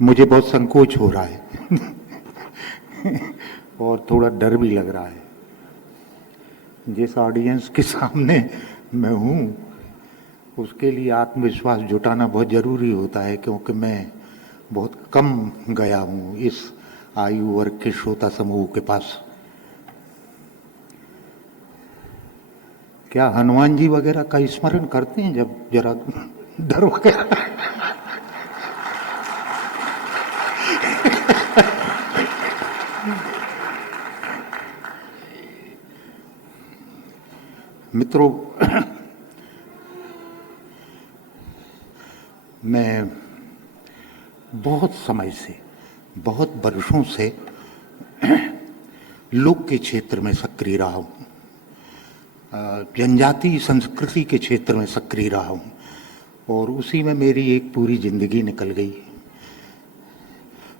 मुझे बहुत संकोच हो रहा है और थोड़ा डर भी लग रहा है। जिस ऑडियंस के सामने मैं हूँ उसके लिए आत्मविश्वास जुटाना बहुत ज़रूरी होता है, क्योंकि मैं बहुत कम गया हूँ इस आयु वर्ग के श्रोता समूह के पास। क्या हनुमान जी वगैरह का स्मरण करते हैं जब जरा डर वगैरह? मित्रों, मैं बहुत समय से, बहुत वर्षों से लोक के क्षेत्र में सक्रिय रहा हूँ, जनजातीय संस्कृति के क्षेत्र में सक्रिय रहा हूँ और उसी में मेरी एक पूरी जिंदगी निकल गई।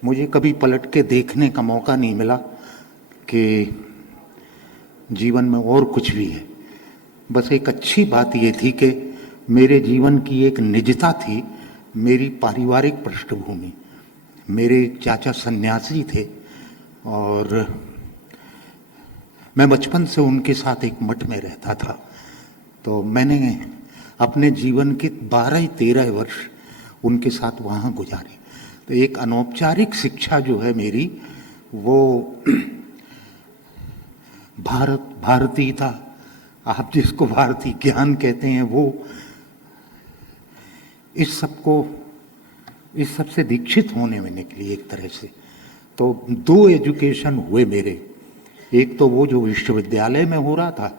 मुझे कभी पलट के देखने का मौका नहीं मिला कि जीवन में और कुछ भी है। बस एक अच्छी बात ये थी कि मेरे जीवन की एक निजता थी, मेरी पारिवारिक पृष्ठभूमि। मेरे चाचा सन्यासी थे और मैं बचपन से उनके साथ एक मठ में रहता था। तो मैंने अपने जीवन के 12-13 वर्ष उनके साथ वहाँ गुजारे। तो एक अनौपचारिक शिक्षा जो है मेरी, वो भारतीयता, आप जिसको भारतीय ज्ञान कहते हैं, वो इस सबसे दीक्षित होने में निकली एक तरह से। तो 2 एजुकेशन हुए मेरे, एक तो वो जो विश्वविद्यालय में हो रहा था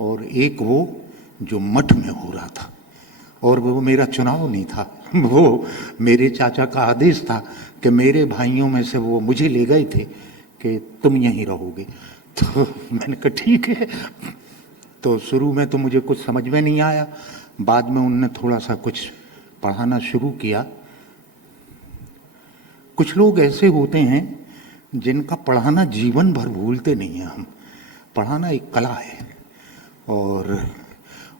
और एक वो जो मठ में हो रहा था। और वो मेरा चुनाव नहीं था, वो मेरे चाचा का आदेश था कि मेरे भाइयों में से वो मुझे ले गए थे कि तुम यहीं रहोगे। तो मैंने कहा ठीक है। तो शुरू में तो मुझे कुछ समझ में नहीं आया, बाद में उनने थोड़ा सा कुछ पढ़ाना शुरू किया। कुछ लोग ऐसे होते हैं जिनका पढ़ाना जीवन भर भूलते नहीं हैं हम। पढ़ाना एक कला है और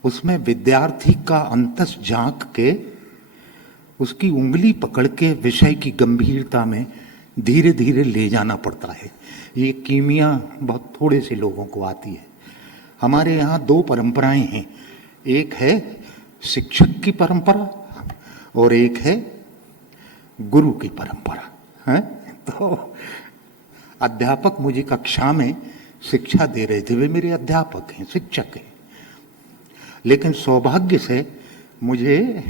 उसमें विद्यार्थी का अंतस झांक के उसकी उंगली पकड़ के विषय की गंभीरता में धीरे धीरे ले जाना पड़ता है। ये कीमिया बहुत थोड़े से लोगों को आती है। हमारे यहाँ 2 परंपराएं हैं, एक है शिक्षक की परंपरा और एक है गुरु की परंपरा है। तो अध्यापक मुझे कक्षा में शिक्षा दे रहे थे, वे मेरे अध्यापक हैं, शिक्षक हैं। लेकिन सौभाग्य से मुझे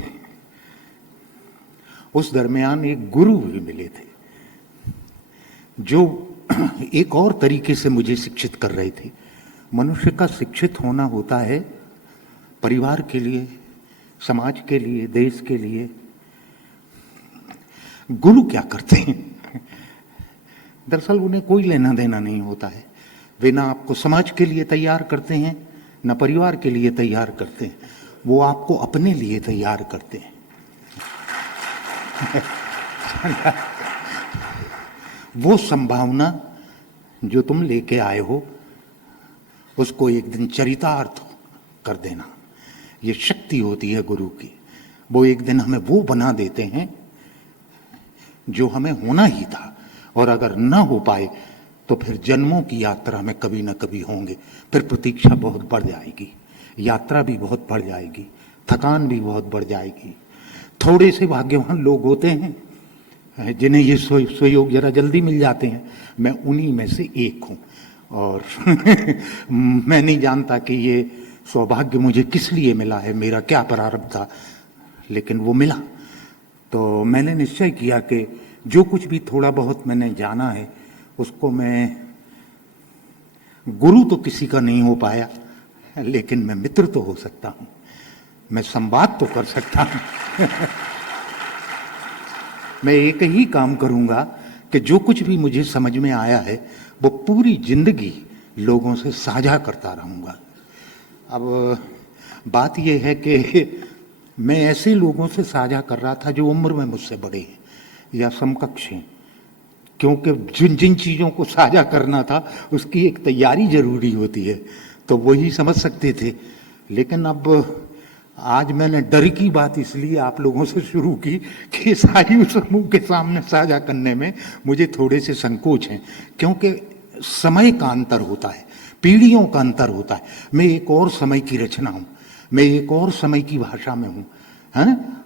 उस दरमियान एक गुरु भी मिले थे जो एक और तरीके से मुझे शिक्षित कर रहे थे। मनुष्य का शिक्षित होना होता है परिवार के लिए, समाज के लिए, देश के लिए। गुरु क्या करते हैं? दरअसल उन्हें कोई लेना देना नहीं होता है। वे ना आपको समाज के लिए तैयार करते हैं, ना परिवार के लिए तैयार करते हैं, वो आपको अपने लिए तैयार करते हैं। वो संभावना जो तुम लेके आए हो उसको एक दिन चरितार्थ कर देना, ये शक्ति होती है गुरु की। वो एक दिन हमें वो बना देते हैं जो हमें होना ही था, और अगर ना हो पाए तो फिर जन्मों की यात्रा में कभी ना कभी होंगे। फिर प्रतीक्षा बहुत बढ़ जाएगी, यात्रा भी बहुत बढ़ जाएगी, थकान भी बहुत बढ़ जाएगी। थोड़े से भाग्यवान लोग होते हैं जिन्हें ये सहयोग जरा जल्दी मिल जाते हैं। मैं उन्हीं में से एक हूँ और मैं नहीं जानता कि ये सौभाग्य मुझे किस लिए मिला है, मेरा क्या प्रारब्ध था, लेकिन वो मिला। तो मैंने निश्चय किया कि जो कुछ भी थोड़ा बहुत मैंने जाना है उसको मैं, गुरु तो किसी का नहीं हो पाया, लेकिन मैं मित्र तो हो सकता हूँ, मैं संवाद तो कर सकता हूँ। मैं एक ही काम करूँगा कि जो कुछ भी मुझे समझ में आया है वो पूरी जिंदगी लोगों से साझा करता रहूँगा। अब बात यह है कि मैं ऐसे लोगों से साझा कर रहा था जो उम्र में मुझसे बड़े हैं या समकक्ष हैं, क्योंकि जिन जिन चीज़ों को साझा करना था उसकी एक तैयारी जरूरी होती है, तो वही समझ सकते थे। लेकिन अब आज मैंने डर की बात इसलिए आप लोगों से शुरू की कि इस आयु समूह के सामने साझा करने में मुझे थोड़े से संकोच हैं, क्योंकि समय का अंतर होता है, पीढ़ियों का अंतर होता है। मैं एक और समय की रचना हूँ, मैं एक और समय की भाषा में हूँ, है ना।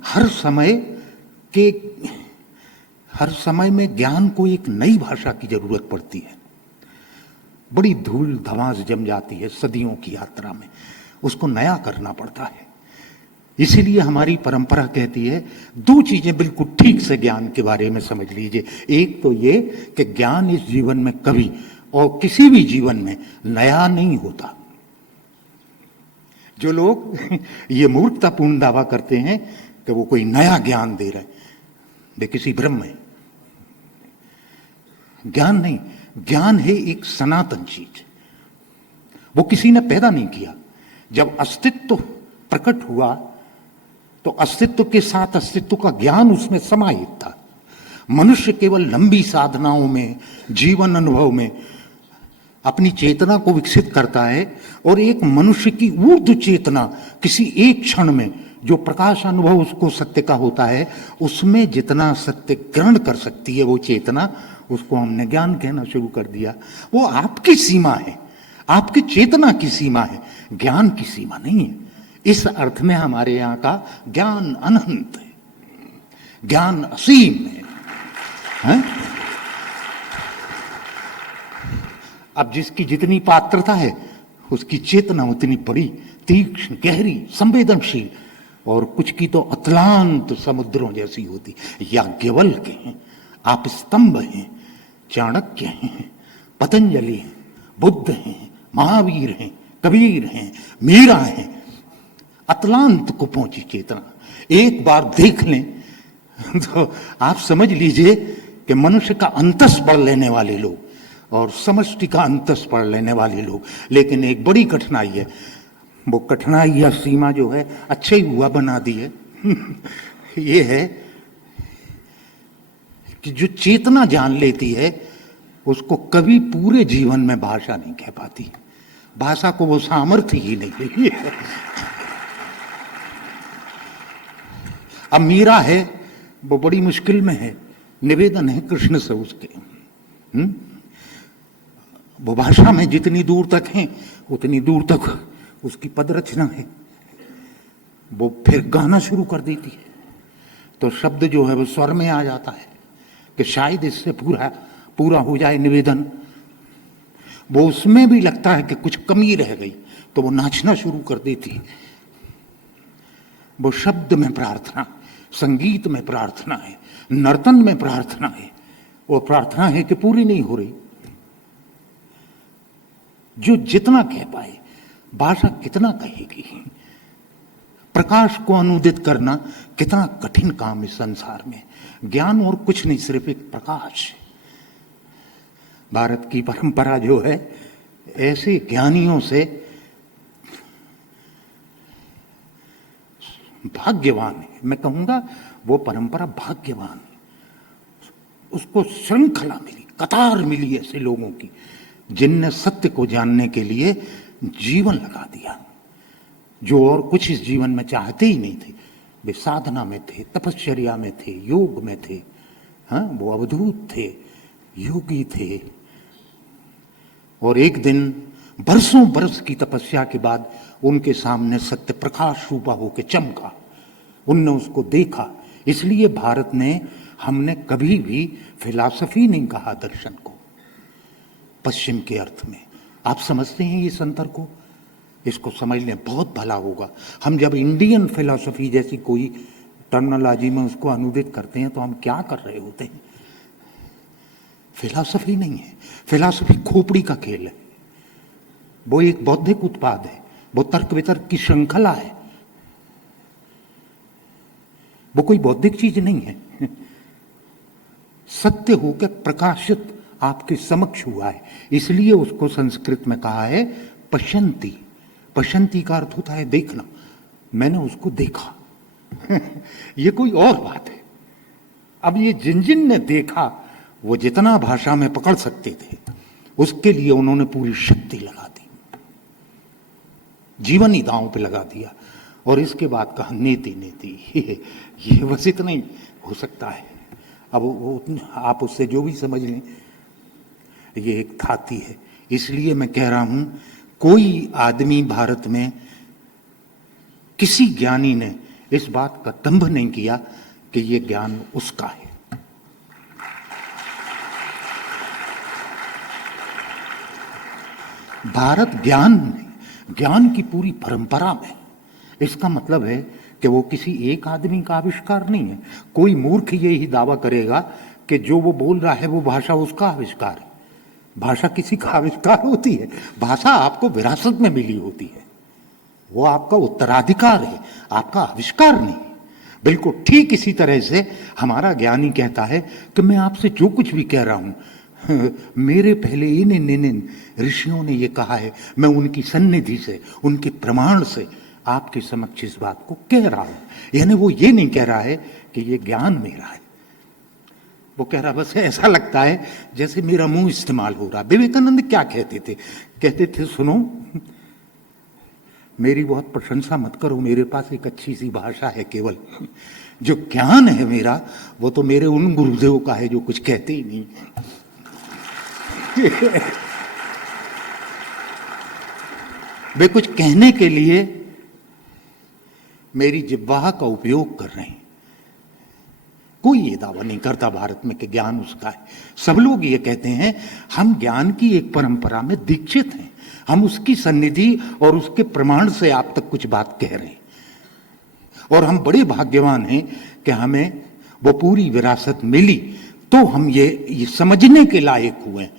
हर समय में ज्ञान को एक नई भाषा की जरूरत पड़ती है। बड़ी धूल धमास जम जाती है सदियों की यात्रा में, उसको नया करना पड़ता है। इसीलिए हमारी परंपरा कहती है दो चीजें बिल्कुल ठीक से ज्ञान के बारे में समझ लीजिए। एक तो ये कि ज्ञान इस जीवन में कभी और किसी भी जीवन में नया नहीं होता। जो लोग ये मूर्खतापूर्ण दावा करते हैं कि वो कोई नया ज्ञान दे रहे हैं, वे किसी भ्रम में। ज्ञान नहीं, ज्ञान है एक सनातन चीज, वो किसी ने पैदा नहीं किया। जब अस्तित्व प्रकट हुआ तो अस्तित्व के साथ अस्तित्व का ज्ञान उसमें समाहित था। मनुष्य केवल लंबी साधनाओं में, जीवन अनुभव में अपनी चेतना को विकसित करता है, और एक मनुष्य की ऊर्ध्व चेतना किसी एक क्षण में जो प्रकाश अनुभव उसको सत्य का होता है, उसमें जितना सत्य ग्रहण कर सकती है वो चेतना, उसको हमने ज्ञान कहना शुरू कर दिया। वो आपकी सीमा है, आपकी चेतना की सीमा है, ज्ञान की सीमा नहीं है। इस अर्थ में हमारे यहाँ का ज्ञान अनंत है, ज्ञान असीम है? अब जिसकी जितनी पात्रता है उसकी चेतना उतनी बड़ी, तीक्ष्ण, गहरी, संवेदनशील, और कुछ की तो अतलांत समुद्रों जैसी होती। याज्ञवल्क्य हैं, आप स्तंभ हैं, चाणक्य हैं, पतंजलि हैं, बुद्ध हैं, महावीर हैं, कबीर हैं, मीरा हैं। अतलांत को पहुंची चेतना एक बार देख लें तो आप समझ लीजिए कि मनुष्य का अंतस पढ़ लेने वाले लोग और समष्टि का अंतस पढ़ लेने वाले लोग। लेकिन एक बड़ी कठिनाई है, वो कठिनाई या सीमा जो है अच्छे ही हुआ बना दी है ये है कि जो चेतना जान लेती है उसको कभी पूरे जीवन में भाषा नहीं कह पाती। भाषा को वो सामर्थ्य ही नहीं है। अब मीरा है, वो बड़ी मुश्किल में है, निवेदन है कृष्ण से उसके। वो भाषा में जितनी दूर तक है उतनी दूर तक उसकी पदरचना है। वो फिर गाना शुरू कर देती है तो शब्द जो है वो स्वर में आ जाता है कि शायद इससे पूरा हो जाए निवेदन। वो उसमें भी लगता है कि कुछ कमी रह गई तो वो नाचना शुरू कर देती है। वो शब्द में प्रार्थना, संगीत में प्रार्थना है, नर्तन में प्रार्थना है। वो प्रार्थना है कि पूरी नहीं हो रही। जो जितना कह पाए, भाषा कितना कहेगी। प्रकाश को अनुदित करना कितना कठिन काम इस संसार में। ज्ञान और कुछ नहीं, सिर्फ एक प्रकाश। भारत की परंपरा जो है ऐसे ज्ञानियों से भाग्यवान है। मैं कहूंगा वो परंपरा भाग्यवान है। उसको श्रृंखला मिली, कतार मिली ऐसे लोगों की जिनने सत्य को जानने के लिए जीवन लगा दिया, जो और कुछ इस जीवन में चाहते ही नहीं थे। वे साधना में थे, तपश्चर्या में थे, योग में थे। हाँ, वो अवधूत थे, योगी थे। और एक दिन बरसों बरस की तपस्या के बाद उनके सामने सत्य प्रकाश रूपा होकर चमका। उनने उसको देखा। इसलिए भारत ने, हमने कभी भी फिलॉसफी नहीं कहा दर्शन को पश्चिम के अर्थ में। आप समझते हैं इस अंतर को? इसको समझ लें, बहुत भला होगा। हम जब इंडियन फिलॉसफी जैसी कोई टर्मिनोलॉजी में उसको अनुदित करते हैं तो हम क्या कर रहे होते हैं? फिलॉसफी नहीं है, फिलॉसफी खोपड़ी का खेल है। वो एक बौद्धिक उत्पाद है, वो तर्क वितर्क की श्रृंखला है, वो कोई बौद्धिक चीज नहीं है। सत्य होकर प्रकाशित आपके समक्ष हुआ है, इसलिए उसको संस्कृत में कहा है पश्यन्ति। पश्यन्ति का अर्थ होता है देखना। मैंने उसको देखा ये कोई और बात है। अब ये जिन ने देखा वो जितना भाषा में पकड़ सकते थे उसके लिए उन्होंने पूरी शक्ति लगा दी, जीवन ही दांव पे लगा दिया। और इसके बाद कहा नेति नेति, ये बस इतना ही हो सकता है। अब वो आप उससे जो भी समझ लें, ये एक थाती है। इसलिए मैं कह रहा हूं, कोई आदमी भारत में, किसी ज्ञानी ने इस बात का दंभ नहीं किया कि ये ज्ञान उसका है। भारत ज्ञान की पूरी परंपरा में, इसका मतलब है कि वो किसी एक आदमी का आविष्कार नहीं है। कोई मूर्ख ये ही दावा करेगा कि जो वो बोल रहा है वो भाषा उसका आविष्कार है। भाषा किसी का आविष्कार होती है? भाषा आपको विरासत में मिली होती है, वो आपका उत्तराधिकार है, आपका आविष्कार नहीं। बिल्कुल ठीक इसी तरह से हमारा ज्ञानी कहता है कि मैं आपसे जो कुछ भी कह रहा हूं, मेरे पहले इन ऋषियों ने ये कहा है, मैं उनकी सन्निधि से, उनके प्रमाण से आपके समक्ष इस बात को कह रहा हूं। यानी वो ये नहीं कह रहा है कि ये ज्ञान मेरा है, वो कह रहा बस ऐसा लगता है जैसे मेरा मुंह इस्तेमाल हो रहा। विवेकानंद क्या कहते थे? कहते थे, सुनो, मेरी बहुत प्रशंसा मत करो, मेरे पास एक अच्छी सी भाषा है, केवल जो ज्ञान है मेरा वो तो मेरे उन गुरुदेव का है जो कुछ कहते ही नहीं। वे कुछ कहने के लिए मेरी जिह्वा का उपयोग कर रहे हैं। कोई ये दावा नहीं करता भारत में कि ज्ञान उसका है। सब लोग ये कहते हैं हम ज्ञान की एक परंपरा में दीक्षित हैं, हम उसकी सन्निधि और उसके प्रमाण से आप तक कुछ बात कह रहे हैं, और हम बड़े भाग्यवान हैं कि हमें वो पूरी विरासत मिली, तो हम ये समझने के लायक हुए।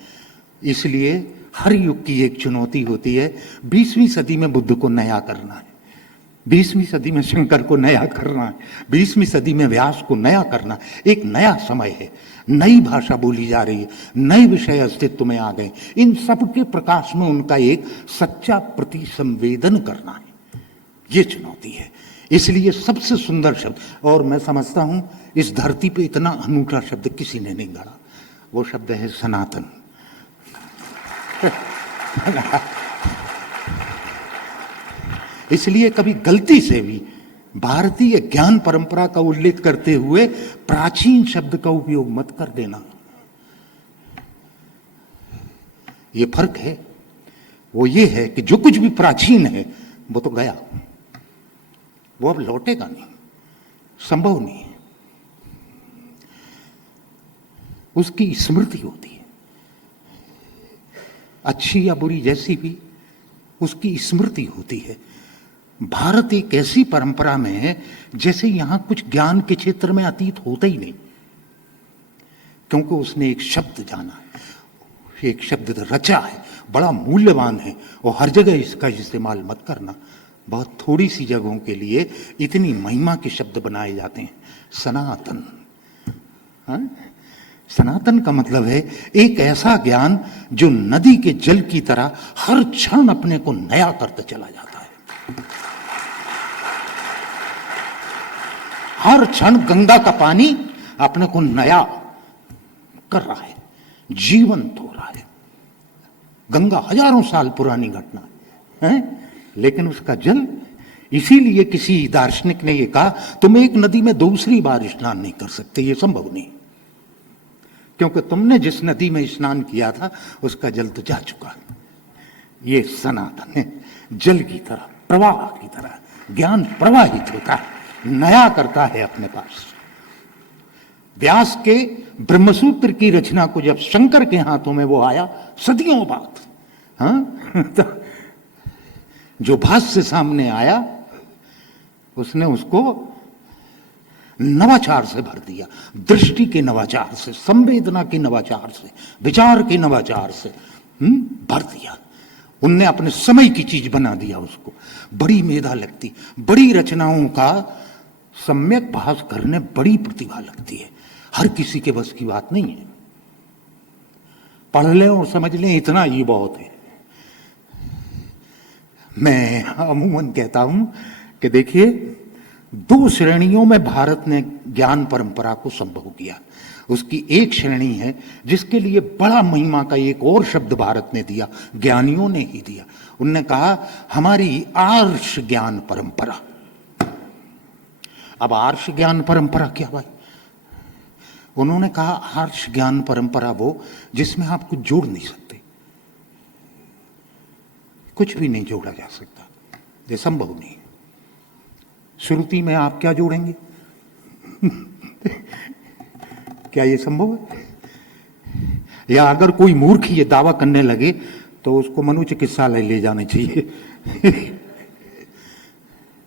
इसलिए हर युग की एक चुनौती होती है। 20वीं सदी में बुद्ध को नया करना है, 20वीं सदी में शंकर को नया करना है, 20वीं सदी में व्यास को नया करना। एक नया समय है, नई भाषा बोली जा रही है, नए विषय अस्तित्व में आ गए। इन सब के प्रकाश में उनका एक सच्चा प्रतिसंवेदन करना है, ये चुनौती है। इसलिए सबसे सुंदर शब्द, और मैं समझता हूं इस धरती पे इतना अनूठा शब्द किसी ने नहीं गढ़ा, वो शब्द है सनातन। इसलिए कभी गलती से भी भारतीय ज्ञान परंपरा का उल्लेख करते हुए प्राचीन शब्द का उपयोग मत कर देना। ये फर्क है, वो ये है कि जो कुछ भी प्राचीन है वो तो गया, वो अब लौटेगा नहीं, संभव नहीं है। उसकी स्मृति होती है, अच्छी या बुरी जैसी भी, उसकी स्मृति होती है। भारत एक ऐसी परंपरा में है जैसे यहां कुछ ज्ञान के क्षेत्र में अतीत होता ही नहीं, क्योंकि उसने एक शब्द जाना है, एक शब्द रचा है, बड़ा मूल्यवान है, और हर जगह इसका इस्तेमाल मत करना। बहुत थोड़ी सी जगहों के लिए इतनी महिमा के शब्द बनाए जाते हैं। सनातन, हाँ? सनातन का मतलब है एक ऐसा ज्ञान जो नदी के जल की तरह हर क्षण अपने को नया करता चला जाता है। हर क्षण गंगा का पानी अपने को नया कर रहा है, जीवंत हो रहा है। गंगा हजारों साल पुरानी घटना है, लेकिन उसका जल, इसीलिए किसी दार्शनिक ने यह कहा तुम एक नदी में दूसरी बार स्नान नहीं कर सकते, यह संभव नहीं, क्योंकि तुमने जिस नदी में स्नान किया था उसका जल तो जा चुका। ये सनातन है, जल की तरह, प्रवाह की तरह ज्ञान प्रवाहित होता है, नया करता है अपने पास। व्यास के ब्रह्मसूत्र की रचना को जब शंकर के हाथों में वो आया सदियों बाद, हाँ, तो जो भाष्य सामने आया उसने उसको नवाचार से भर दिया, दृष्टि के नवाचार से, संवेदना के नवाचार से, विचार के नवाचार से भर दिया। उनने अपने समय की चीज बना दिया उसको। बड़ी मेधा लगती, बड़ी रचनाओं का सम्यक भास करने बड़ी प्रतिभा लगती है, हर किसी के बस की बात नहीं है। पढ़ लें और समझ लें इतना ही बहुत है। मैं अमूमन कहता हूं कि देखिए, दो श्रेणियों में भारत ने ज्ञान परंपरा को संभव किया। उसकी एक श्रेणी है जिसके लिए बड़ा महिमा का एक और शब्द भारत ने दिया, ज्ञानियों ने ही दिया। उनने कहा हमारी आर्ष ज्ञान परंपरा, अब आर्ष ज्ञान परंपरा क्या भाई? उन्होंने कहा आर्ष ज्ञान परंपरा वो जिसमें आप कुछ जोड़ नहीं सकते, कुछ भी नहीं जोड़ा जा सकता, ये संभव नहीं। श्रुति में आप क्या जोड़ेंगे? क्या ये संभव है? या अगर कोई मूर्ख ये दावा करने लगे तो उसको मनोचिकित्सालय ले जाने चाहिए।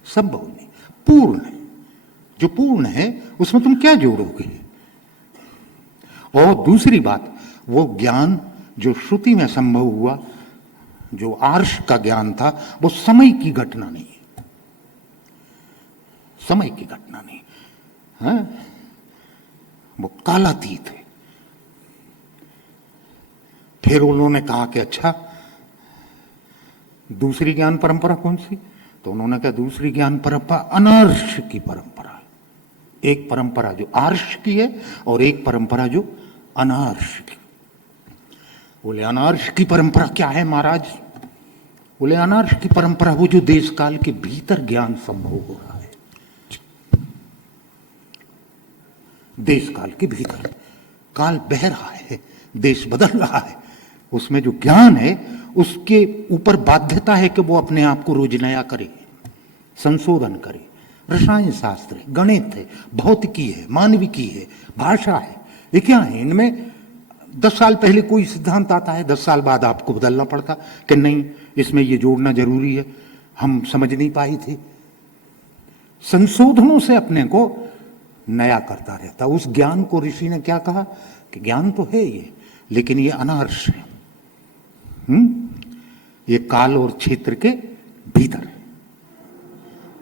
संभव नहीं, पूर्ण है। जो पूर्ण है उसमें तुम क्या जोड़ोगे? और दूसरी बात, वो ज्ञान जो श्रुति में संभव हुआ, जो आर्ष का ज्ञान था, वो समय की घटना नहीं है, समय की घटना नहीं है, वो कालातीत है। फिर उन्होंने कहा कि अच्छा दूसरी ज्ञान परंपरा कौन सी? तो उन्होंने कहा दूसरी ज्ञान परंपरा अनार्ष की परंपरा है। एक परंपरा जो आर्ष की है और एक परंपरा जो अनार्ष की। बोले अनार्ष की परंपरा क्या है महाराज? बोले अनार्ष की परंपरा वो जो देश काल के भीतर ज्ञान संभव हो रहा है, देश काल के भीतर। काल बह रहा है, देश बदल रहा है, उसमें जो ज्ञान है उसके ऊपर बाध्यता है कि वो अपने आप को रोज नया करे, संशोधन करे। रसायन शास्त्र है, गणित है, भौतिकी है, मानविकी है, भाषा है, ये क्या है? इनमें 10 साल पहले कोई सिद्धांत आता है, 10 साल बाद आपको बदलना पड़ता कि नहीं इसमें ये जोड़ना जरूरी है, हम समझ नहीं पाए थे। संशोधनों से अपने को नया करता रहता। उस ज्ञान को ऋषि ने क्या कहा कि ज्ञान तो है ये, लेकिन ये अनार्ष है, ये काल और क्षेत्र के भीतर है।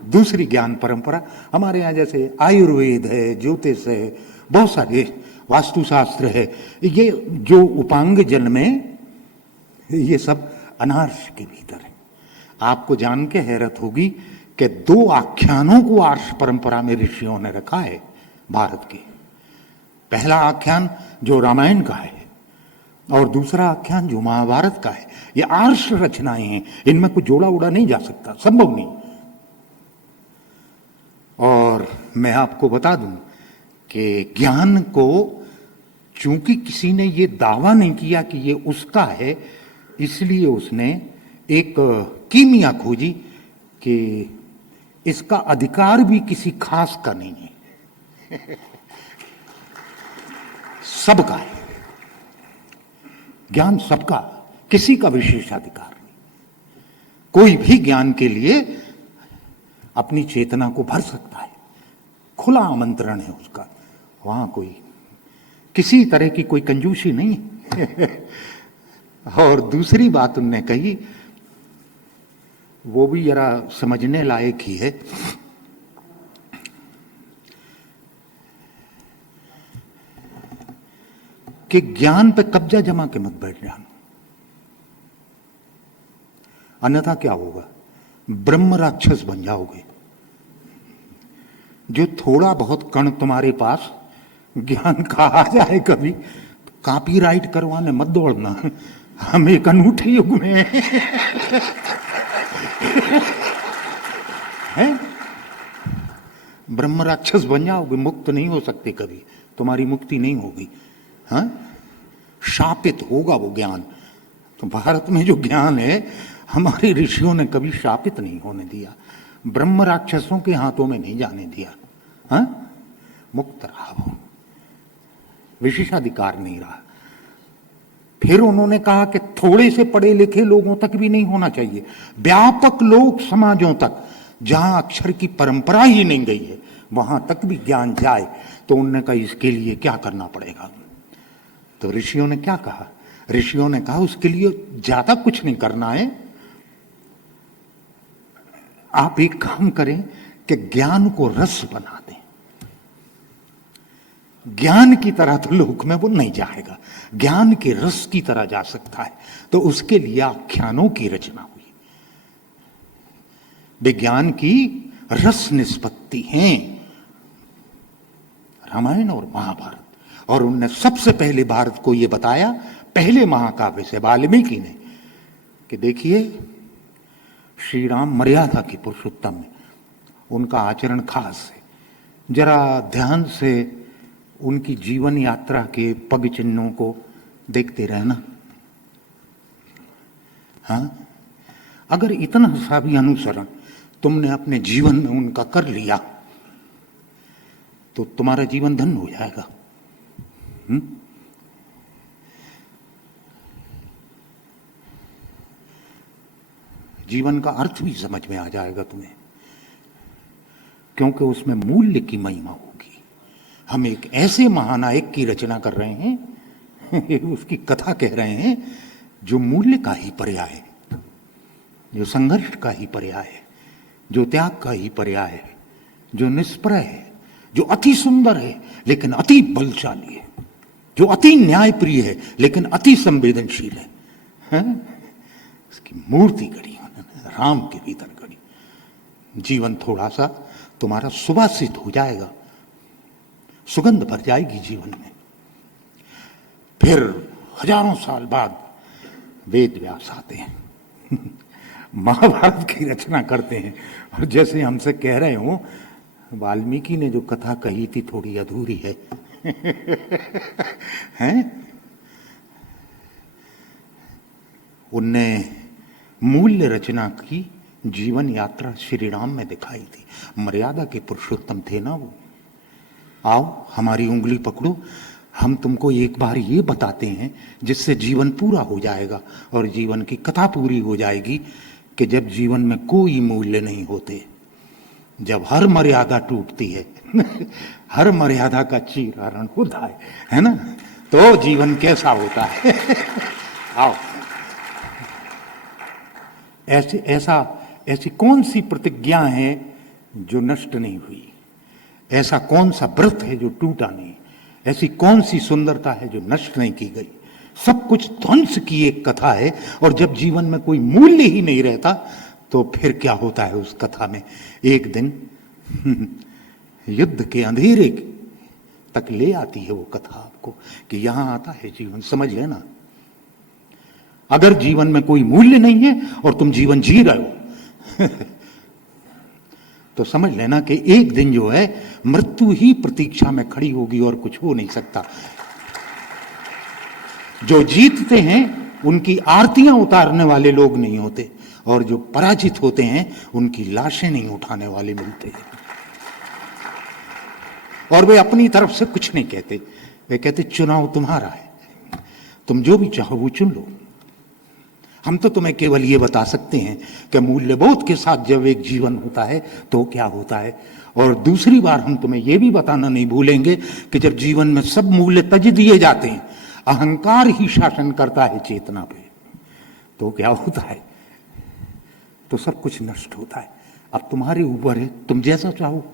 दूसरी ज्ञान परंपरा हमारे यहां जैसे आयुर्वेद है, ज्योतिष है, बहुत सारे, वास्तुशास्त्र है, ये जो उपांग जन में, ये सब अनार्ष के भीतर है। आपको जान के हैरत होगी कि 2 आख्यानों को आर्ष परंपरा में ऋषियों ने रखा है भारत के। पहला आख्यान जो रामायण का है और दूसरा आख्यान जो महाभारत का है। ये आर्ष रचनाएं हैं, इनमें कुछ जोड़ा उड़ा नहीं जा सकता, संभव नहीं। और मैं आपको बता दूं कि ज्ञान को चूंकि किसी ने ये दावा नहीं किया कि ये उसका है, इसलिए उसने एक कीमिया खोजी कि इसका अधिकार भी किसी खास का नहीं है, सबका है ज्ञान, सबका, किसी का विशेषाधिकार नहीं। कोई भी ज्ञान के लिए अपनी चेतना को भर सकता है, खुला आमंत्रण है उसका, वहां कोई किसी तरह की कोई कंजूसी नहीं है। और दूसरी बात उनने कही, वो भी जरा समझने लायक ही है। कि ज्ञान पे कब्जा जमा के मत बैठ जाना, अन्यथा क्या होगा? ब्रह्म राक्षस बन जाओगे। जो थोड़ा बहुत कण तुम्हारे पास ज्ञान का आ जाए कभी, कॉपीराइट करवाने मत दौड़ना, हम एक अनूठे युग में हैं। ब्रह्म राक्षस बन जाओगे, मुक्त नहीं हो सकते कभी, तुम्हारी मुक्ति नहीं होगी। हाँ, शापित होगा वो ज्ञान। तो भारत में जो ज्ञान है हमारे ऋषियों ने कभी शापित नहीं होने दिया, ब्रह्म राक्षसों के हाथों में नहीं जाने दिया। हाँ, मुक्त रहा वो, विशेषाधिकार नहीं रहा। फिर उन्होंने कहा कि थोड़े से पढ़े लिखे लोगों तक भी नहीं होना चाहिए, व्यापक लोक समाजों तक, जहां अक्षर की परंपरा ही नहीं गई है वहां तक भी ज्ञान जाए। तो उन्होंने कहा इसके लिए क्या करना पड़ेगा? तो ऋषियों ने क्या कहा? ऋषियों ने कहा उसके लिए ज्यादा कुछ नहीं करना है, आप एक काम करें कि ज्ञान को रस बना दें। ज्ञान की तरह तो लोक में वो नहीं जाएगा, ज्ञान के रस की तरह जा सकता है। तो उसके लिए आख्यानों की रचना हुई। विज्ञान की रस निष्पत्ति हैं रामायण और महाभारत। और उनने सबसे पहले भारत को यह बताया, पहले महाकाव्य से वाल्मीकि ने, कि देखिए श्री राम मर्यादा की पुरुषोत्तम है, उनका आचरण खास है, जरा ध्यान से उनकी जीवन यात्रा के पग चिन्हों को देखते रहना। हाँ, अगर इतना सा भी अनुसरण तुमने अपने जीवन में उनका कर लिया तो तुम्हारा जीवन धन्य हो जाएगा। जीवन का अर्थ भी समझ में आ जाएगा तुम्हें, क्योंकि उसमें मूल्य की महिमा होगी। हम एक ऐसे महानायक की रचना कर रहे हैं उसकी कथा कह रहे हैं जो मूल्य का ही पर्याय है, जो संघर्ष का ही पर्याय है, जो त्याग का ही पर्याय है, जो निष्प्रय है, जो अति सुंदर है लेकिन अति बलशाली है, जो अति न्यायप्रिय है लेकिन अति संवेदनशील है। उसकी मूर्ति गढ़ी राम के भीतर गढ़ी। जीवन थोड़ा सा तुम्हारा सुवासित हो जाएगा, सुगंध भर जाएगी जीवन में। फिर हजारों साल बाद वेद व्यास आते हैं महाभारत की रचना करते हैं, और जैसे हमसे कह रहे हो वाल्मीकि ने जो कथा कही थी थोड़ी अधूरी है हैं? उनने मूल्य रचना की जीवन यात्रा श्री राम में दिखाई थी। मर्यादा के पुरुषोत्तम थे ना वो। आओ हमारी उंगली पकड़ो, हम तुमको एक बार ये बताते हैं जिससे जीवन पूरा हो जाएगा और जीवन की कथा पूरी हो जाएगी कि जब जीवन में कोई मूल्य नहीं होते, जब हर मर्यादा टूटती है हर मर्यादा का चीरहरण होता है ना, तो जीवन कैसा होता है आओ, ऐसी कौन सी प्रतिज्ञा है जो नष्ट नहीं हुई, ऐसा कौन सा व्रत है जो टूटा नहीं, ऐसी कौन सी सुंदरता है जो नष्ट नहीं की गई। सब कुछ ध्वंस की एक कथा है, और जब जीवन में कोई मूल्य ही नहीं रहता तो फिर क्या होता है उस कथा में। एक दिन युद्ध के अंधेरे तक ले आती है वो कथा आपको कि यहां आता है जीवन। समझ लेना, अगर जीवन में कोई मूल्य नहीं है और तुम जीवन जी रहे हो तो समझ लेना कि एक दिन जो है मृत्यु ही प्रतीक्षा में खड़ी होगी और कुछ हो नहीं सकता। जो जीतते हैं उनकी आरतियां उतारने वाले लोग नहीं होते, और जो पराजित होते हैं उनकी लाशें नहीं उठाने वाले मिलते हैं। और वे अपनी तरफ से कुछ नहीं कहते, वे कहते चुनाव तुम्हारा है, तुम जो भी चाहो वो चुन लो। हम तो तुम्हें केवल ये बता सकते हैं कि मूल्यबोध के साथ जब एक जीवन होता है तो क्या होता है, और दूसरी बार हम तुम्हें ये भी बताना नहीं भूलेंगे कि जब जीवन में सब मूल्य तज दिए जाते हैं, अहंकार ही शासन करता है चेतना पे, तो क्या होता है, तो सब कुछ नष्ट होता है। अब तुम्हारे ऊपर है, तुम जैसा चाहो।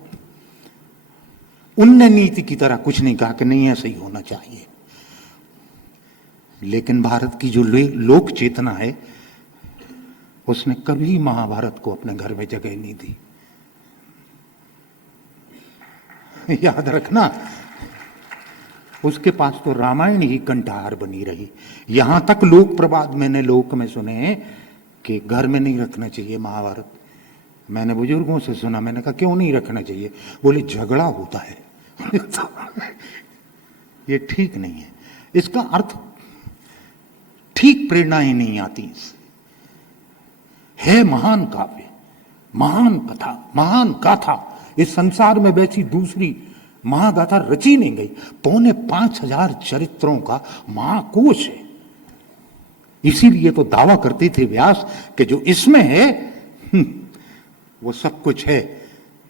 उनने नीति की तरह कुछ नहीं कहा कि नहीं ऐसा ही होना चाहिए, लेकिन भारत की जो लोक चेतना है उसने कभी महाभारत को अपने घर में जगह नहीं दी। याद रखना, उसके पास तो रामायण ही कंठहार बनी रही। यहां तक लोक प्रवाद मैंने लोक में सुने कि घर में नहीं रखना चाहिए महाभारत। मैंने बुजुर्गों से सुना, मैंने कहा क्यों नहीं रखना चाहिए, बोले झगड़ा होता है ये ठीक नहीं है, इसका अर्थ ठीक प्रेरणाएं नहीं आती इससे। है महान काव्य, महान कथा, महान गाथा, इस संसार में वैसी दूसरी महागाथा रची नहीं गई। 4,500 चरित्रों का महाकोश है। इसीलिए तो दावा करते थे व्यास कि जो इसमें है वो सब कुछ है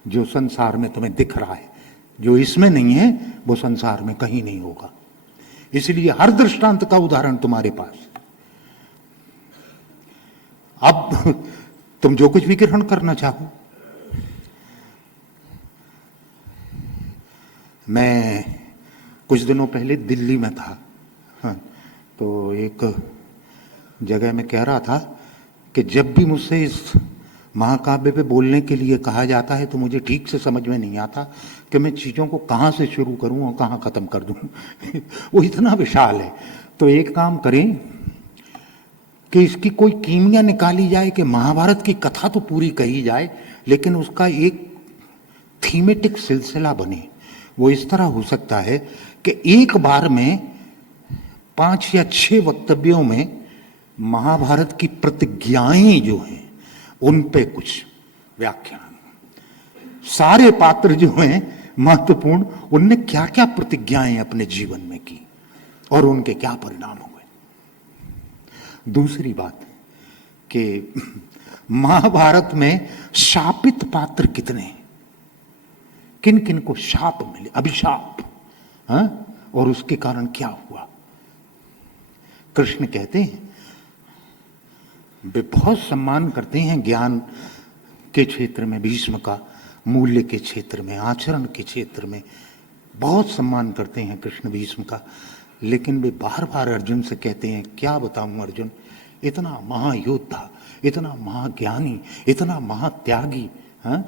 जो संसार में तुम्हें दिख रहा है, जो इसमें नहीं है वो संसार में कहीं नहीं होगा। इसलिए हर दृष्टांत का उदाहरण तुम्हारे पास। अब तुम जो कुछ भी ग्रहण करना चाहो। मैं कुछ दिनों पहले दिल्ली में था, हाँ, तो एक जगह में कह रहा था कि जब भी मुझसे इस महाकाव्य पे बोलने के लिए कहा जाता है तो मुझे ठीक से समझ में नहीं आता कि मैं चीज़ों को कहाँ से शुरू करूँ और कहाँ ख़त्म कर दूँ वो इतना विशाल है। तो एक काम करें कि इसकी कोई कीमिया निकाली जाए कि महाभारत की कथा तो पूरी कही जाए, लेकिन उसका एक थीमेटिक सिलसिला बने, वो इस तरह हो सकता है कि एक बार में 5 या 6 वक्तव्यों में महाभारत की प्रतिज्ञाएं जो हैं उन पे कुछ व्याख्यान, सारे पात्र जो हैं महत्वपूर्ण, उनने क्या क्या प्रतिज्ञाएं अपने जीवन में की और उनके क्या परिणाम हुए। दूसरी बात कि महाभारत में शापित पात्र कितने हैं, किन किन को शाप मिले, अभिशाप, हाँ? और उसके कारण क्या हुआ। कृष्ण कहते हैं, वे बहुत सम्मान करते हैं ज्ञान के क्षेत्र में भीष्म का, मूल्य के क्षेत्र में, आचरण के क्षेत्र में बहुत सम्मान करते हैं कृष्ण भीष्म का, लेकिन वे बार बार अर्जुन से कहते हैं, क्या बताऊं अर्जुन, इतना महायोद्धा, इतना महाज्ञानी, इतना महात्यागी, हाँ?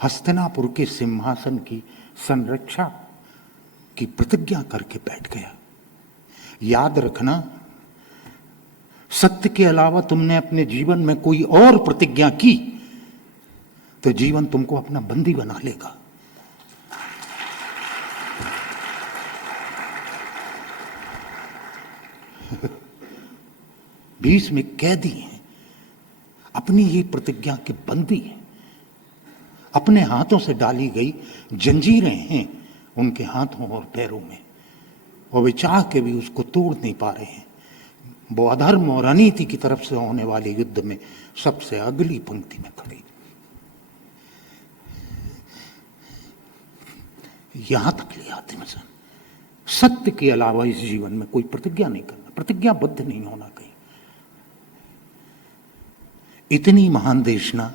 हस्तिनापुर के सिंहासन की संरक्षा की प्रतिज्ञा करके बैठ गया। याद रखना, सत्य के अलावा तुमने अपने जीवन में कोई और प्रतिज्ञा की तो जीवन तुमको अपना बंदी बना लेगा। भीष्म में कैदी हैं, अपनी ही प्रतिज्ञा के बंदी हैं, अपने हाथों से डाली गई जंजीरें हैं उनके हाथों और पैरों में, और वे चाह के भी उसको तोड़ नहीं पा रहे हैं। वो अधर्म और अनीति की तरफ से होने वाले युद्ध में सबसे अगली पंक्ति में खड़े। यहां तक ले आते हैं सत्य के अलावा इस जीवन में कोई प्रतिज्ञा नहीं करना, प्रतिज्ञाबद्ध नहीं होना कहीं। इतनी महान देशना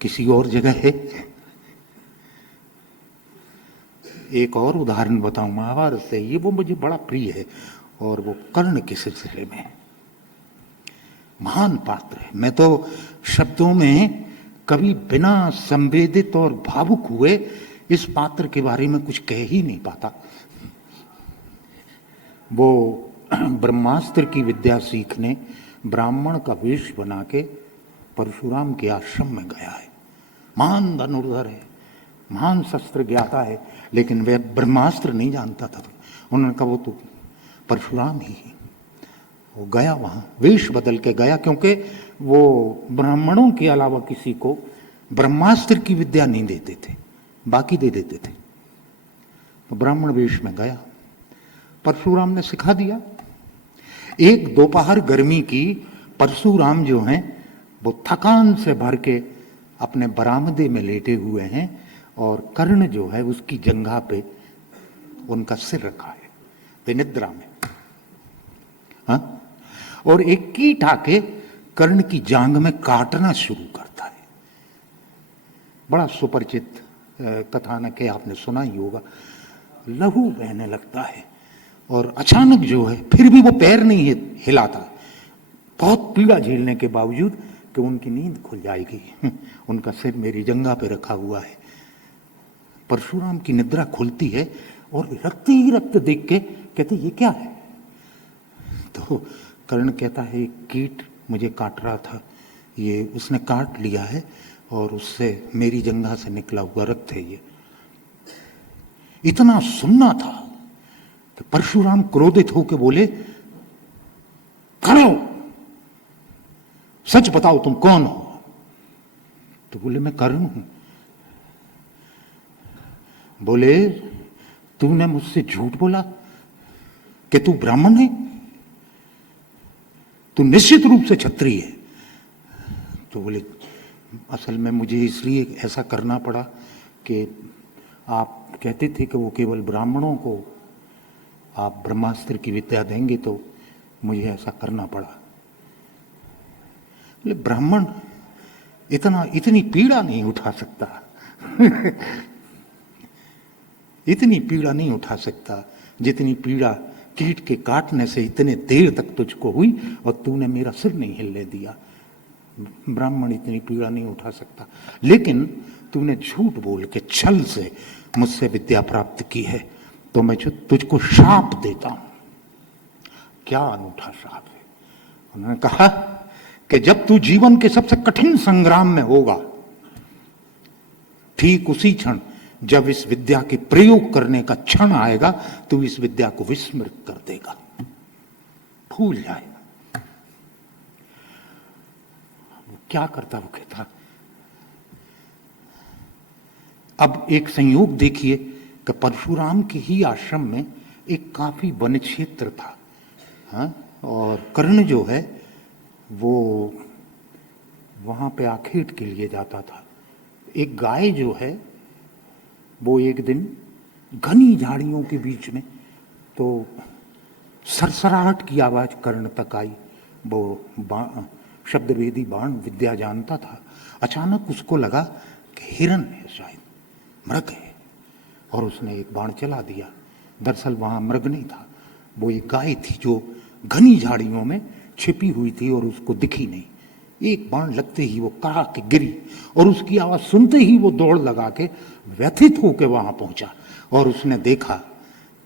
किसी और जगह है। एक और उदाहरण बताऊं महाभारत से, ये वो मुझे बड़ा प्रिय है, और वो कर्ण के सिलसिले में है। महान पात्र है, मैं तो शब्दों में कभी बिना संवेदित और भावुक हुए इस पात्र के बारे में कुछ कह ही नहीं पाता। वो ब्रह्मास्त्र की विद्या सीखने ब्राह्मण का वेश बना के परशुराम के आश्रम में गया है। महान धनुर्धर है, महान शस्त्र ज्ञाता है, लेकिन वह ब्रह्मास्त्र नहीं जानता था। उन्होंने कहा वो तो परशुराम ही है। वो गया वहां, वेश बदल के गया, क्योंकि वो ब्राह्मणों के अलावा किसी को ब्रह्मास्त्र की विद्या नहीं देते थे, बाकी दे देते थे। तो ब्राह्मण वेश में गया, परशुराम ने सिखा दिया। एक दोपहर गर्मी की परशुराम जो हैं वो थकान से भर के अपने बरामदे में लेटे हुए हैं, और कर्ण जो है उसकी जंघा पे उनका सिर रखा है, वे निद्रा में, हाँ? और एक कीट आके कर्ण की जांघ में काटना शुरू करता है। बड़ा सुपरिचित कथानक है, आपने सुना ही होगा। लहू बहने लगता है, और अचानक जो है, फिर भी वो पैर नहीं हिलाता, बहुत पीड़ा झेलने के बावजूद कि उनकी नींद खुल जाएगी, उनका सिर मेरी जंघा पे रखा हुआ है। परशुराम की निद्रा खुलती है और रक्त ही रक्त देख के कहते ये क्या है। तो कर्ण कहता है एक कीट मुझे काट रहा था, ये उसने काट लिया है और उससे मेरी जंघा से निकला हुआ रक्त है ये। इतना सुनना था कि परशुराम क्रोधित होकर बोले, करो, सच बताओ तुम कौन हो। तो बोले मैं कर्ण हूं। बोले तूने मुझसे झूठ बोला कि तू ब्राह्मण है, तू निश्चित रूप से क्षत्रिय है। तो बोले असल में मुझे इसलिए ऐसा करना पड़ा कि आप कहते थे कि वो केवल ब्राह्मणों को आप ब्रह्मास्त्र की विद्या देंगे, तो मुझे ऐसा करना पड़ा। बोले ब्राह्मण इतनी पीड़ा नहीं उठा सकता इतनी पीड़ा नहीं उठा सकता जितनी पीड़ा कीट के काटने से इतने देर तक तुझको हुई, और तूने मेरा सिर नहीं हिलने दिया। ब्राह्मण इतनी पीड़ा नहीं उठा सकता, लेकिन तूने झूठ बोल के छल से मुझसे विद्या प्राप्त की है, तो मैं तुझको शाप देता हूं। क्या अनूठा शाप है। उन्होंने कहा कि जब तू जीवन के सबसे कठिन संग्राम में होगा, ठीक उसी क्षण जब इस विद्या के प्रयोग करने का क्षण आएगा तो इस विद्या को विस्मृत कर देगा, भूल जाएगा। वो क्या करता, वो कहता। अब एक संयोग देखिए कि परशुराम के ही आश्रम में एक काफी वन क्षेत्र था, हाँ? और कर्ण जो है वो वहां पे आखेट के लिए जाता था। एक गाय जो है वो एक दिन घनी झाड़ियों के बीच में, तो सरसराहट की आवाज कर्ण तक आई। वो शब्दवेदी बाण विद्या जानता था। अचानक उसको लगा कि हिरन है, शायद मृग है, और उसने एक बाण चला दिया। दरअसल वहां मृग नहीं था, वो एक गाय थी जो घनी झाड़ियों में छिपी हुई थी और उसको दिखी नहीं। एक बाण लगते ही वो कड़ा के गिरी और उसकी आवाज सुनते ही वो दौड़ लगा के व्यथित होकर वहां पहुंचा और उसने देखा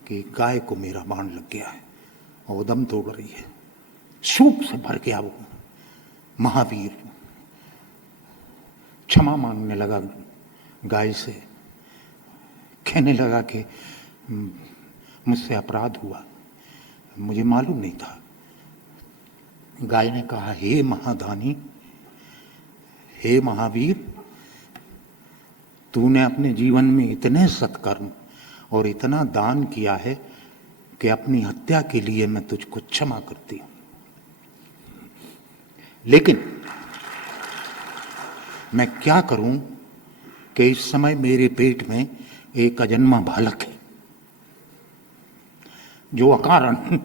कि गाय को मेरा बाण लग गया है और वो दम तोड़ रही है। शोक से भर गया वो महावीर, क्षमा मांगने लगा गाय से, कहने लगा कि मुझसे अपराध हुआ, मुझे मालूम नहीं था। गाय ने कहा, हे महादानी, हे महावीर, तूने अपने जीवन में इतने सत्कर्म और इतना दान किया है कि अपनी हत्या के लिए मैं तुझको क्षमा करती हूं, लेकिन मैं क्या करूं कि इस समय मेरे पेट में एक अजन्मा बालक है जो अकारण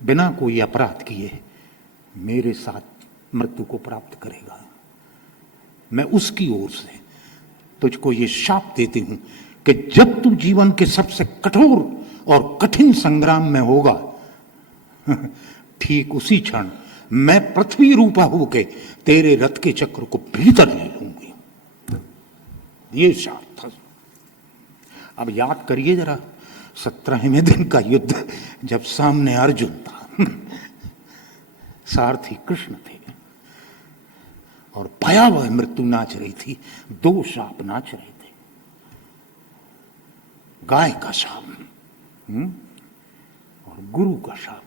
बिना कोई अपराध किए मेरे साथ मृत्यु को प्राप्त करेगा। मैं उसकी ओर से तुझको ये शाप देती हूं कि जब तू जीवन के सबसे कठोर और कठिन संग्राम में होगा, ठीक उसी क्षण मैं पृथ्वी रूपा होके तेरे रथ के चक्र को भीतर ले लूंगी। ये शाप था। अब याद करिए जरा 17वें दिन का युद्ध, जब सामने अर्जुन था, सारथी कृष्ण थे और भयावह मृत्यु नाच रही थी। दो शाप नाच रहे थे, गाय का शाप और गुरु का शाप।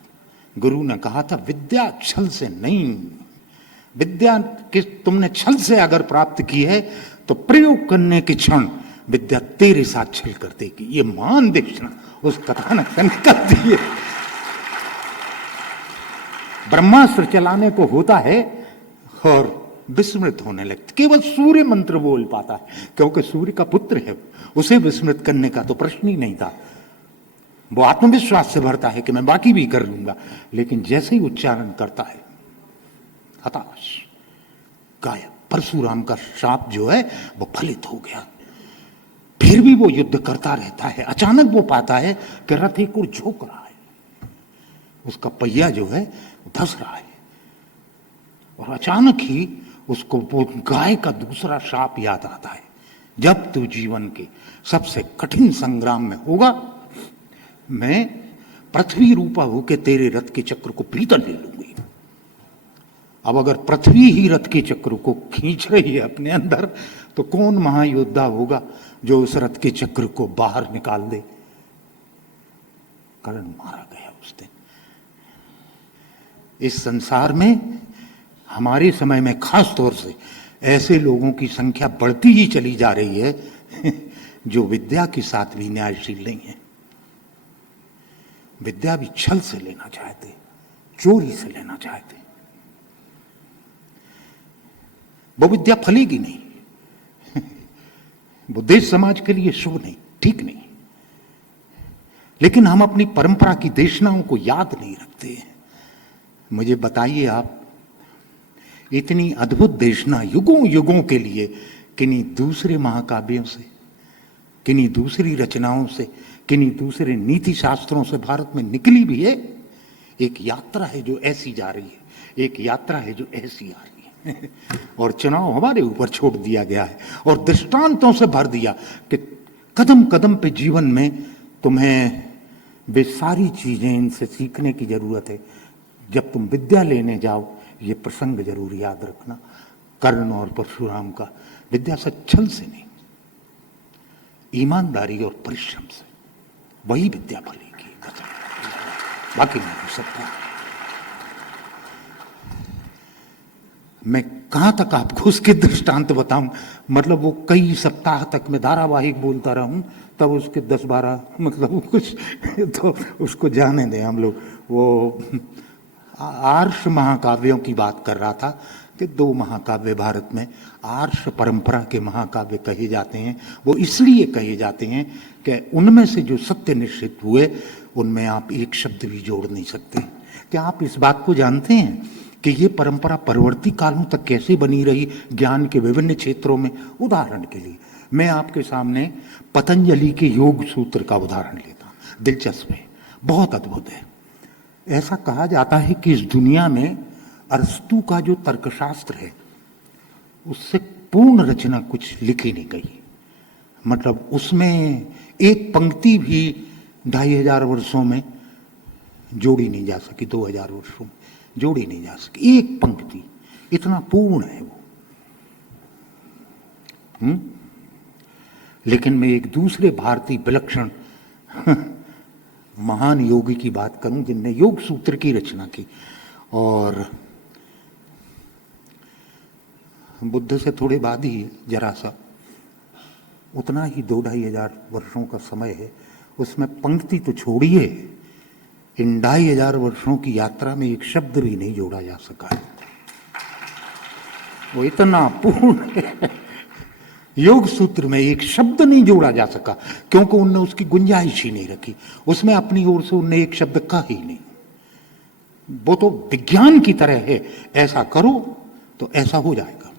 गुरु ने कहा था विद्या छल से नहीं, विद्या के तुमने छल से अगर प्राप्त की है तो प्रयोग करने के क्षण विद्या तेरे साथ छल कर देगी। ये मान देखना उस कथानक से निकलती है। ब्रह्मास्त्र चलाने को होता है और विस्मृत होने लगता, केवल सूर्य मंत्र बोल पाता है क्योंकि सूर्य का पुत्र है, उसे विस्मृत करने का तो प्रश्न ही नहीं था। वो आत्मविश्वास से भरता है कि मैं बाकी भी कर लूंगा, लेकिन जैसे ही उच्चारण करता है हताश, गायब। परशुराम का शाप जो है वो फलित हो गया। फिर भी वो युद्ध करता रहता है। अचानक वो पाता है कि रथ एक ओर झोंक रहा है, उसका पहिया जो है धस रहा है, और अचानक ही उसको वो गाय का दूसरा शाप याद आता है, जब तू जीवन के सबसे कठिन संग्राम में होगा, मैं पृथ्वी रूपा होकर तेरे रथ के चक्र को भीतर ले लूंगी। अब अगर पृथ्वी ही रथ के चक्र को खींच रही है अपने अंदर, तो कौन महायोद्धा होगा जो उस रथ के चक्र को बाहर निकाल दे। कर्ण मारा गया उस दिन। इस संसार में हमारे समय में खास तौर से ऐसे लोगों की संख्या बढ़ती ही चली जा रही है जो विद्या के साथ भी न्यायशील नहीं है। विद्या भी छल से लेना चाहते, चोरी से लेना चाहते। वो विद्या फलेगी नहीं, वो देश समाज के लिए शुभ नहीं, ठीक नहीं। लेकिन हम अपनी परंपरा की देशनाओं को याद नहीं रखते। मुझे बताइए आप, इतनी अद्भुत देशना युगों युगों के लिए किन्हीं दूसरे महाकाव्यों से, किन्हीं दूसरी रचनाओं से, किन्हीं दूसरे नीति शास्त्रों से भारत में निकली भी है। एक यात्रा है जो ऐसी जा रही है, एक यात्रा है जो ऐसी आ रही है और चुनाव हमारे ऊपर छोड़ दिया गया है और दृष्टांतों से भर दिया कि कदम कदम पे जीवन में तुम्हें वे सारी चीजें इनसे सीखने की जरूरत है। जब तुम विद्या लेने जाओ, ये प्रसंग जरूर याद रखना, कर्ण और परशुराम का। विद्या से छल से नहीं, ईमानदारी और परिश्रम से वही विद्या फलेगी, बाकी नहीं हो सकता। मैं कहां तक आपको उसके दृष्टांत बताऊं, मतलब वो कई सप्ताह तक मैं धारावाहिक बोलता रहूं, तब उसके 10-12 मतलब कुछ तो उसको जाने दें हम लोग। वो आर्ष महाकाव्यों की बात कर रहा था कि 2 महाकाव्य भारत में आर्ष परंपरा के महाकाव्य कहे जाते हैं। वो इसलिए कहे जाते हैं कि उनमें से जो सत्य निश्चित हुए उनमें आप एक शब्द भी जोड़ नहीं सकते। क्या आप इस बात को जानते हैं कि ये परंपरा परवर्ती कालों तक कैसे बनी रही ज्ञान के विभिन्न क्षेत्रों में? उदाहरण के लिए मैं आपके सामने पतंजलि के योग सूत्र का उदाहरण लेता हूं। दिलचस्प है, बहुत अद्भुत है। ऐसा कहा जाता है कि इस दुनिया में अरस्तु का जो तर्कशास्त्र है उससे पूर्ण रचना कुछ लिखी नहीं गई। मतलब उसमें एक पंक्ति भी 2500 वर्षों में जोड़ी नहीं जा सकी, 2000 वर्षों में जोड़ी नहीं जा सकी एक पंक्ति, इतना पूर्ण है वो। लेकिन मैं एक दूसरे भारतीय विलक्षण महान योगी की बात करूं जिनने योग सूत्र की रचना की, और बुद्ध से थोड़े बाद ही जरा सा उतना ही 2-2500 वर्षों का समय है। उसमें पंक्ति तो छोड़िए, इन 2500 वर्षों की यात्रा में एक शब्द भी नहीं जोड़ा जा सका है। वो इतना पूर्ण है, योग सूत्र में एक शब्द नहीं जोड़ा जा सका क्योंकि उनने उसकी गुंजाइश ही नहीं रखी। उसमें अपनी ओर से उनने एक शब्द कहा ही नहीं। वो तो विज्ञान की तरह है, ऐसा करो तो ऐसा हो जाएगा,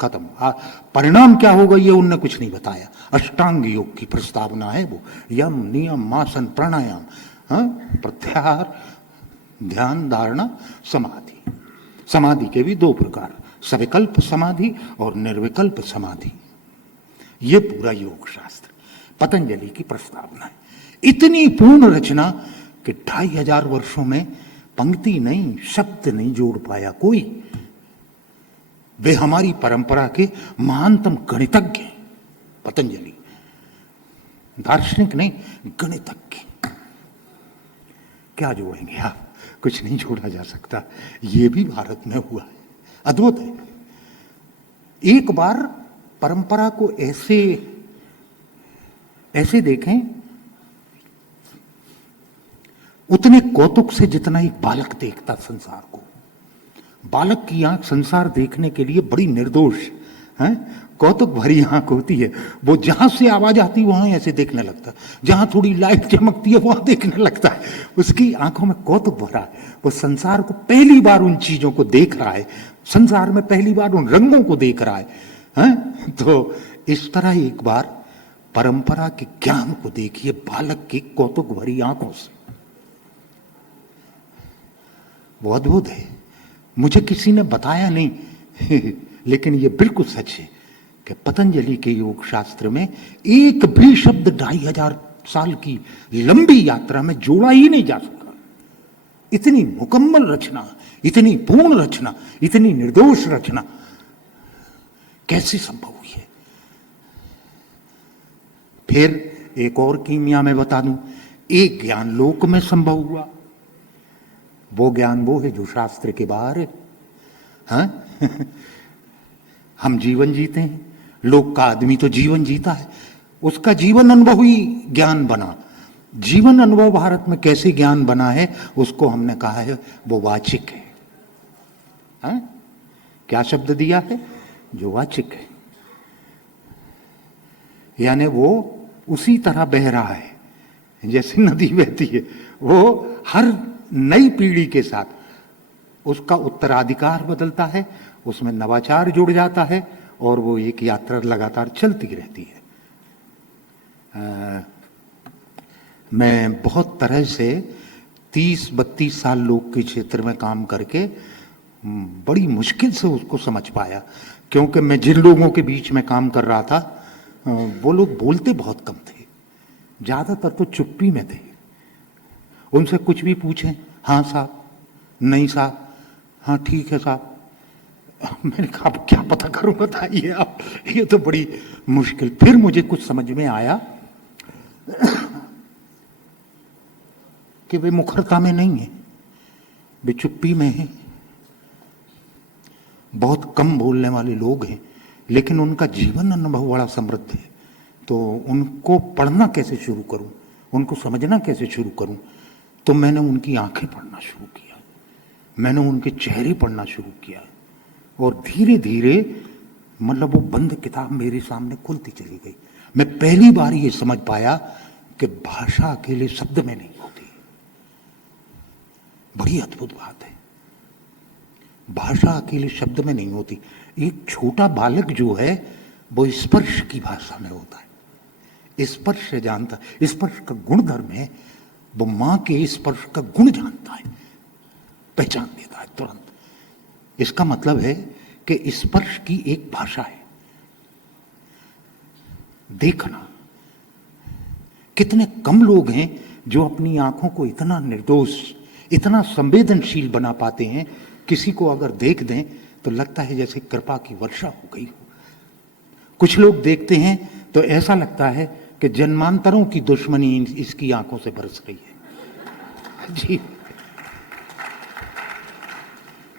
खत्म। परिणाम क्या होगा ये उनने कुछ नहीं बताया। अष्टांग योग की प्रस्तावना है वो, यम नियम आसन प्राणायाम, प्रत्याहार ध्यान धारणा समाधि। समाधि के भी 2 प्रकार, सविकल्प समाधि और निर्विकल्प समाधि। ये पूरा योग शास्त्र पतंजलि की प्रस्तावना है। इतनी पूर्ण रचना कि 2500 वर्षों में पंक्ति नहीं, शब्द नहीं जोड़ पाया कोई। वे हमारी परंपरा के महानतम गणितज्ञ हैं पतंजलि, दार्शनिक नहीं, गणितज्ञ। क्या जोड़ेंगे आप? कुछ नहीं जोड़ा जा सकता। ये भी भारत में हुआ है, अद्भुत है। एक बार परंपरा को ऐसे देखें, उतने कौतुक से जितना एक बालक देखता संसार को। बालक की आंख संसार देखने के लिए बड़ी निर्दोष है, कौतुक भरी आंख होती है। वो जहां से आवाज आती है वहां ऐसे देखने लगता है, जहां थोड़ी लाइट चमकती है वहां देखने लगता है। उसकी आंखों में कौतुक भरा है। वो संसार को पहली बार उन चीजों को देख रहा है, संसार में पहली बार उन रंगों को देख रहा है। तो इस तरह एक बार परंपरा के ज्ञान को देखिए बालक की कौतुक भरी आंखों से। वो अद्भुत है। मुझे किसी ने बताया नहीं लेकिन ये बिल्कुल सच है कि पतंजलि के योग शास्त्र में एक भी शब्द 2500 साल की लंबी यात्रा में जोड़ा ही नहीं जा सका। इतनी मुकम्मल रचना, इतनी पूर्ण रचना, इतनी निर्दोष रचना कैसे संभव हुई है? फिर एक और कीमिया में बता दूं, एक ज्ञान लोक में संभव हुआ। वो ज्ञान वो है जो शास्त्र के बाहर है। हम जीवन जीते हैं, लोक का आदमी तो जीवन जीता है, उसका जीवन अनुभव ही ज्ञान बना। जीवन अनुभव भारत में कैसे ज्ञान बना है उसको हमने कहा है वो वाचिक है। क्या शब्द दिया है? जो वाचिक है, यानी वो उसी तरह बह रहा है जैसे नदी बहती है। वो हर नई पीढ़ी के साथ उसका उत्तराधिकार बदलता है, उसमें नवाचार जुड़ जाता है और वो एक यात्रा लगातार चलती रहती है। मैं बहुत तरह से 30-32 साल लोक के क्षेत्र में काम करके बड़ी मुश्किल से उसको समझ पाया, क्योंकि मैं जिन लोगों के बीच में काम कर रहा था वो लोग बोलते बहुत कम थे, ज्यादातर तो चुप्पी में थे। उनसे कुछ भी पूछें, हाँ साहब, नहीं साहब, हाँ ठीक है साहब, मैंने कहा अब क्या पता करूं, बताइए आप, ये तो बड़ी मुश्किल। फिर मुझे कुछ समझ में आया कि वे मुखरता में नहीं है, वे चुप्पी में है। बहुत कम बोलने वाले लोग हैं, लेकिन उनका जीवन अनुभव बड़ा समृद्ध है। तो उनको पढ़ना कैसे शुरू करूं, उनको समझना कैसे शुरू करूं? तो मैंने उनकी आंखें पढ़ना शुरू किया, मैंने उनके चेहरे पढ़ना शुरू किया, और धीरे धीरे मतलब वो बंद किताब मेरे सामने खुलती चली गई। मैं पहली बार ये समझ पाया कि भाषा अकेले शब्द में नहीं होती। बड़ी अद्भुत बात है, भाषा अकेले शब्द में नहीं होती। एक छोटा बालक जो है वो स्पर्श की भाषा में होता है, स्पर्श से जानता, स्पर्श का गुणधर्म है, वो मां के स्पर्श का गुण जानता है, पहचान देता है तुरंत। इसका मतलब है कि स्पर्श की एक भाषा है। देखना, कितने कम लोग हैं जो अपनी आंखों को इतना निर्दोष, इतना संवेदनशील बना पाते हैं, किसी को अगर देख दें तो लगता है जैसे कृपा की वर्षा हो गई हो। कुछ लोग देखते हैं तो ऐसा लगता है कि जन्मांतरों की दुश्मनी इसकी आंखों से बरस रही है जी।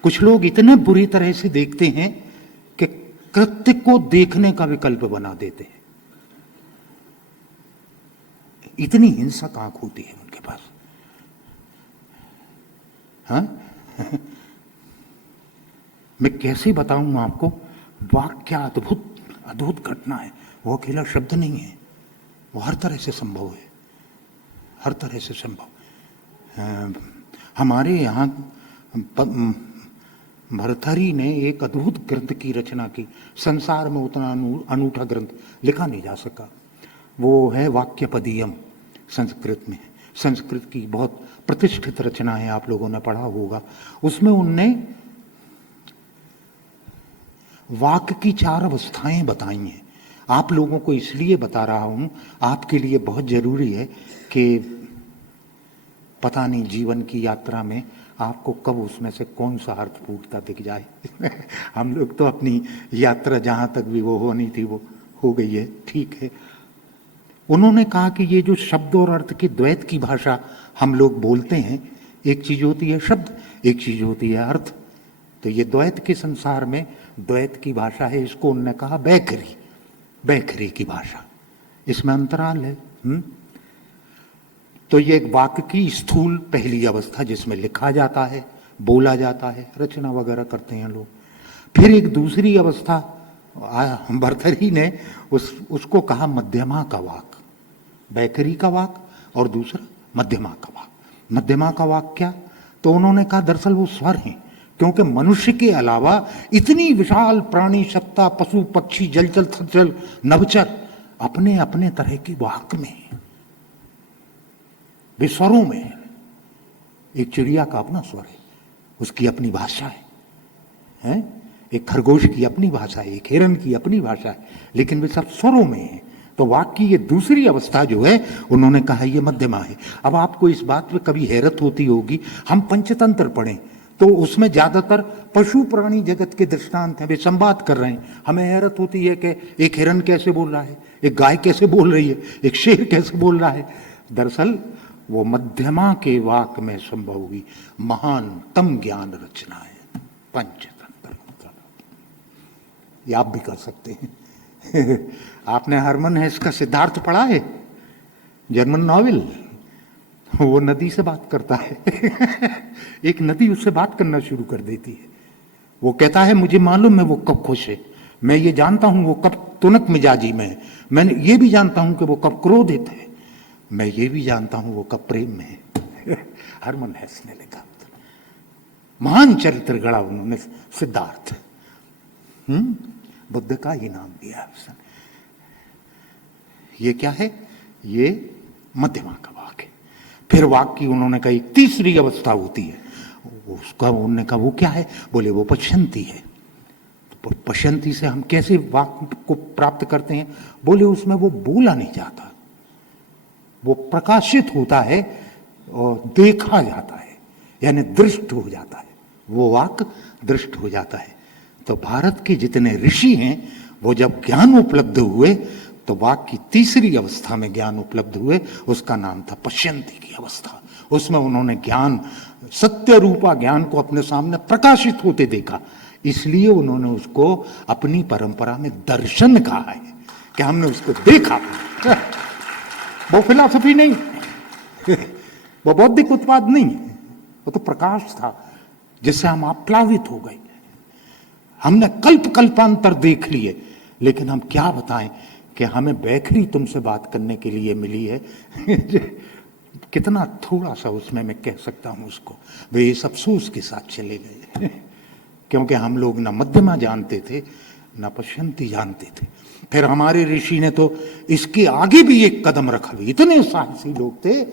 कुछ लोग इतने बुरी तरह से देखते हैं कि कृत्य को देखने का विकल्प बना देते हैं। इतनी हिंसक आंख होती है उनके पास। हाँ मैं कैसे बताऊं आपको, वाक्य अद्भुत अद्भुत घटना है। वो अकेला शब्द नहीं है, वो हर तरह से संभव है, हर तरह से संभव। हमारे यहाँ भरथरी ने एक अद्भुत ग्रंथ की रचना की, संसार में उतना अनूठा ग्रंथ लिखा नहीं जा सका। वो है वाक्यपदीयम, संस्कृत में, संस्कृत की बहुत प्रतिष्ठित रचना है, आप लोगों ने पढ़ा होगा। उसमें उनने वाक्य की 4 अवस्थाएं बताई हैं। आप लोगों को इसलिए बता रहा हूं, आपके लिए बहुत जरूरी है कि पता नहीं जीवन की यात्रा में आपको कब उसमें से कौन सा अर्थ फूटता दिख जाए। हम लोग तो अपनी यात्रा जहां तक भी वो होनी थी वो हो गई है, ठीक है। उन्होंने कहा कि ये जो शब्द और अर्थ की द्वैत की भाषा हम लोग बोलते हैं, एक चीज होती है शब्द, एक चीज होती है अर्थ। तो ये द्वैत के संसार में द्वैत की भाषा है, इसको उन्होंने कहा बैखरी, बैखरी की भाषा, इसमें अंतराल है। तो ये एक वाक्य की स्थूल पहली अवस्था जिसमें लिखा जाता है, बोला जाता है, रचना वगैरह करते हैं लोग। फिर एक दूसरी अवस्था भरथरी ने उसको कहा मध्यमा का वाक, बैखरी का वाक, और दूसरा मध्यमा का वाक। मध्यमा का वाक क्या? तो उन्होंने कहा दरअसल वो स्वर हैं, क्योंकि मनुष्य के अलावा इतनी विशाल प्राणी सत्ता, पशु पक्षी जलचर थलचर नभचर अपने अपने तरह की वाक में, वे स्वरों में है। एक चिड़िया का अपना स्वर है, उसकी अपनी भाषा है? एक खरगोश की अपनी भाषा है, एक हिरन की अपनी भाषा है, लेकिन वे सब स्वरों में है। तो वाक्य की ये दूसरी अवस्था जो है, उन्होंने कहा ये मध्यमा है। अब आपको इस बात पे कभी हैरत होती होगी, हम पंचतंत्र पढ़ें तो उसमें ज्यादातर पशु प्राणी जगत के दृष्टांत हैं, वे संवाद कर रहे हैं। हमें हैरत होती है कि एक हिरन कैसे बोल रहा है, एक गाय कैसे बोल रही है, एक शेर कैसे बोल रहा है। दरअसल वो मध्यमा के वाक में संभव हुई महानतम ज्ञान रचना है पंचतंत्र। ये आप भी कर सकते हैं। आपने हरमन हेस का सिद्धार्थ पढ़ा है, जर्मन नॉवेल? वो नदी से बात करता है। एक नदी उससे बात करना शुरू कर देती है। वो कहता है मुझे मालूम है वो कब खुश है, मैं ये जानता हूं वो कब तुनक मिजाजी में है, मैंने ये भी जानता हूं कि वो कब क्रोधित है, मैं ये भी जानता हूं वो कब प्रेम में है। हरमन हेस ने लिखा, महान चरित्र गढ़ा उन्होंने सिद्धार्थ। बुद्ध का ही नाम दिया उसने। ये क्या है? ये मध्यमा का वाक है। फिर वाक की उन्होंने कहा एक तीसरी अवस्था होती है, उसका उन्होंने कहा वो क्या है? बोले वो पश्यंती है। तो पश्यंती से हम कैसे वाक को प्राप्त करते हैं? बोले उसमें वो बोला नहीं जाता, वो प्रकाशित होता है और देखा जाता है, यानी दृष्ट हो जाता है। वो वाक दृष्ट हो जाता है। तो भारत के जितने ऋषि हैं वो जब ज्ञान उपलब्ध हुए तो वाक की तीसरी अवस्था में ज्ञान उपलब्ध हुए, उसका नाम था पश्यंती की अवस्था। उसमें उन्होंने ज्ञान, सत्य रूपा ज्ञान को अपने सामने प्रकाशित होते देखा, इसलिए उन्होंने उसको अपनी परंपरा में दर्शन कहा है कि हमने उसको देखा। वो फिलॉसफी नहीं, वो बौद्धिक उत्पाद नहीं, वो तो प्रकाश था जिससे हम आप्लावित हो गए। हमने कल्प कल्पांतर देख लिए, लेकिन हम क्या बताएं कि हमें बैखरी तुमसे बात करने के लिए मिली है। कितना थोड़ा सा उसमें मैं कह सकता हूं उसको, वे इस अफसोस के साथ चले गए क्योंकि हम लोग ना मध्यमा जानते थे ना पश्यंती जानते थे। फिर हमारे ऋषि ने तो इसके आगे भी एक कदम रखा, भी इतने साहसी लोग थे,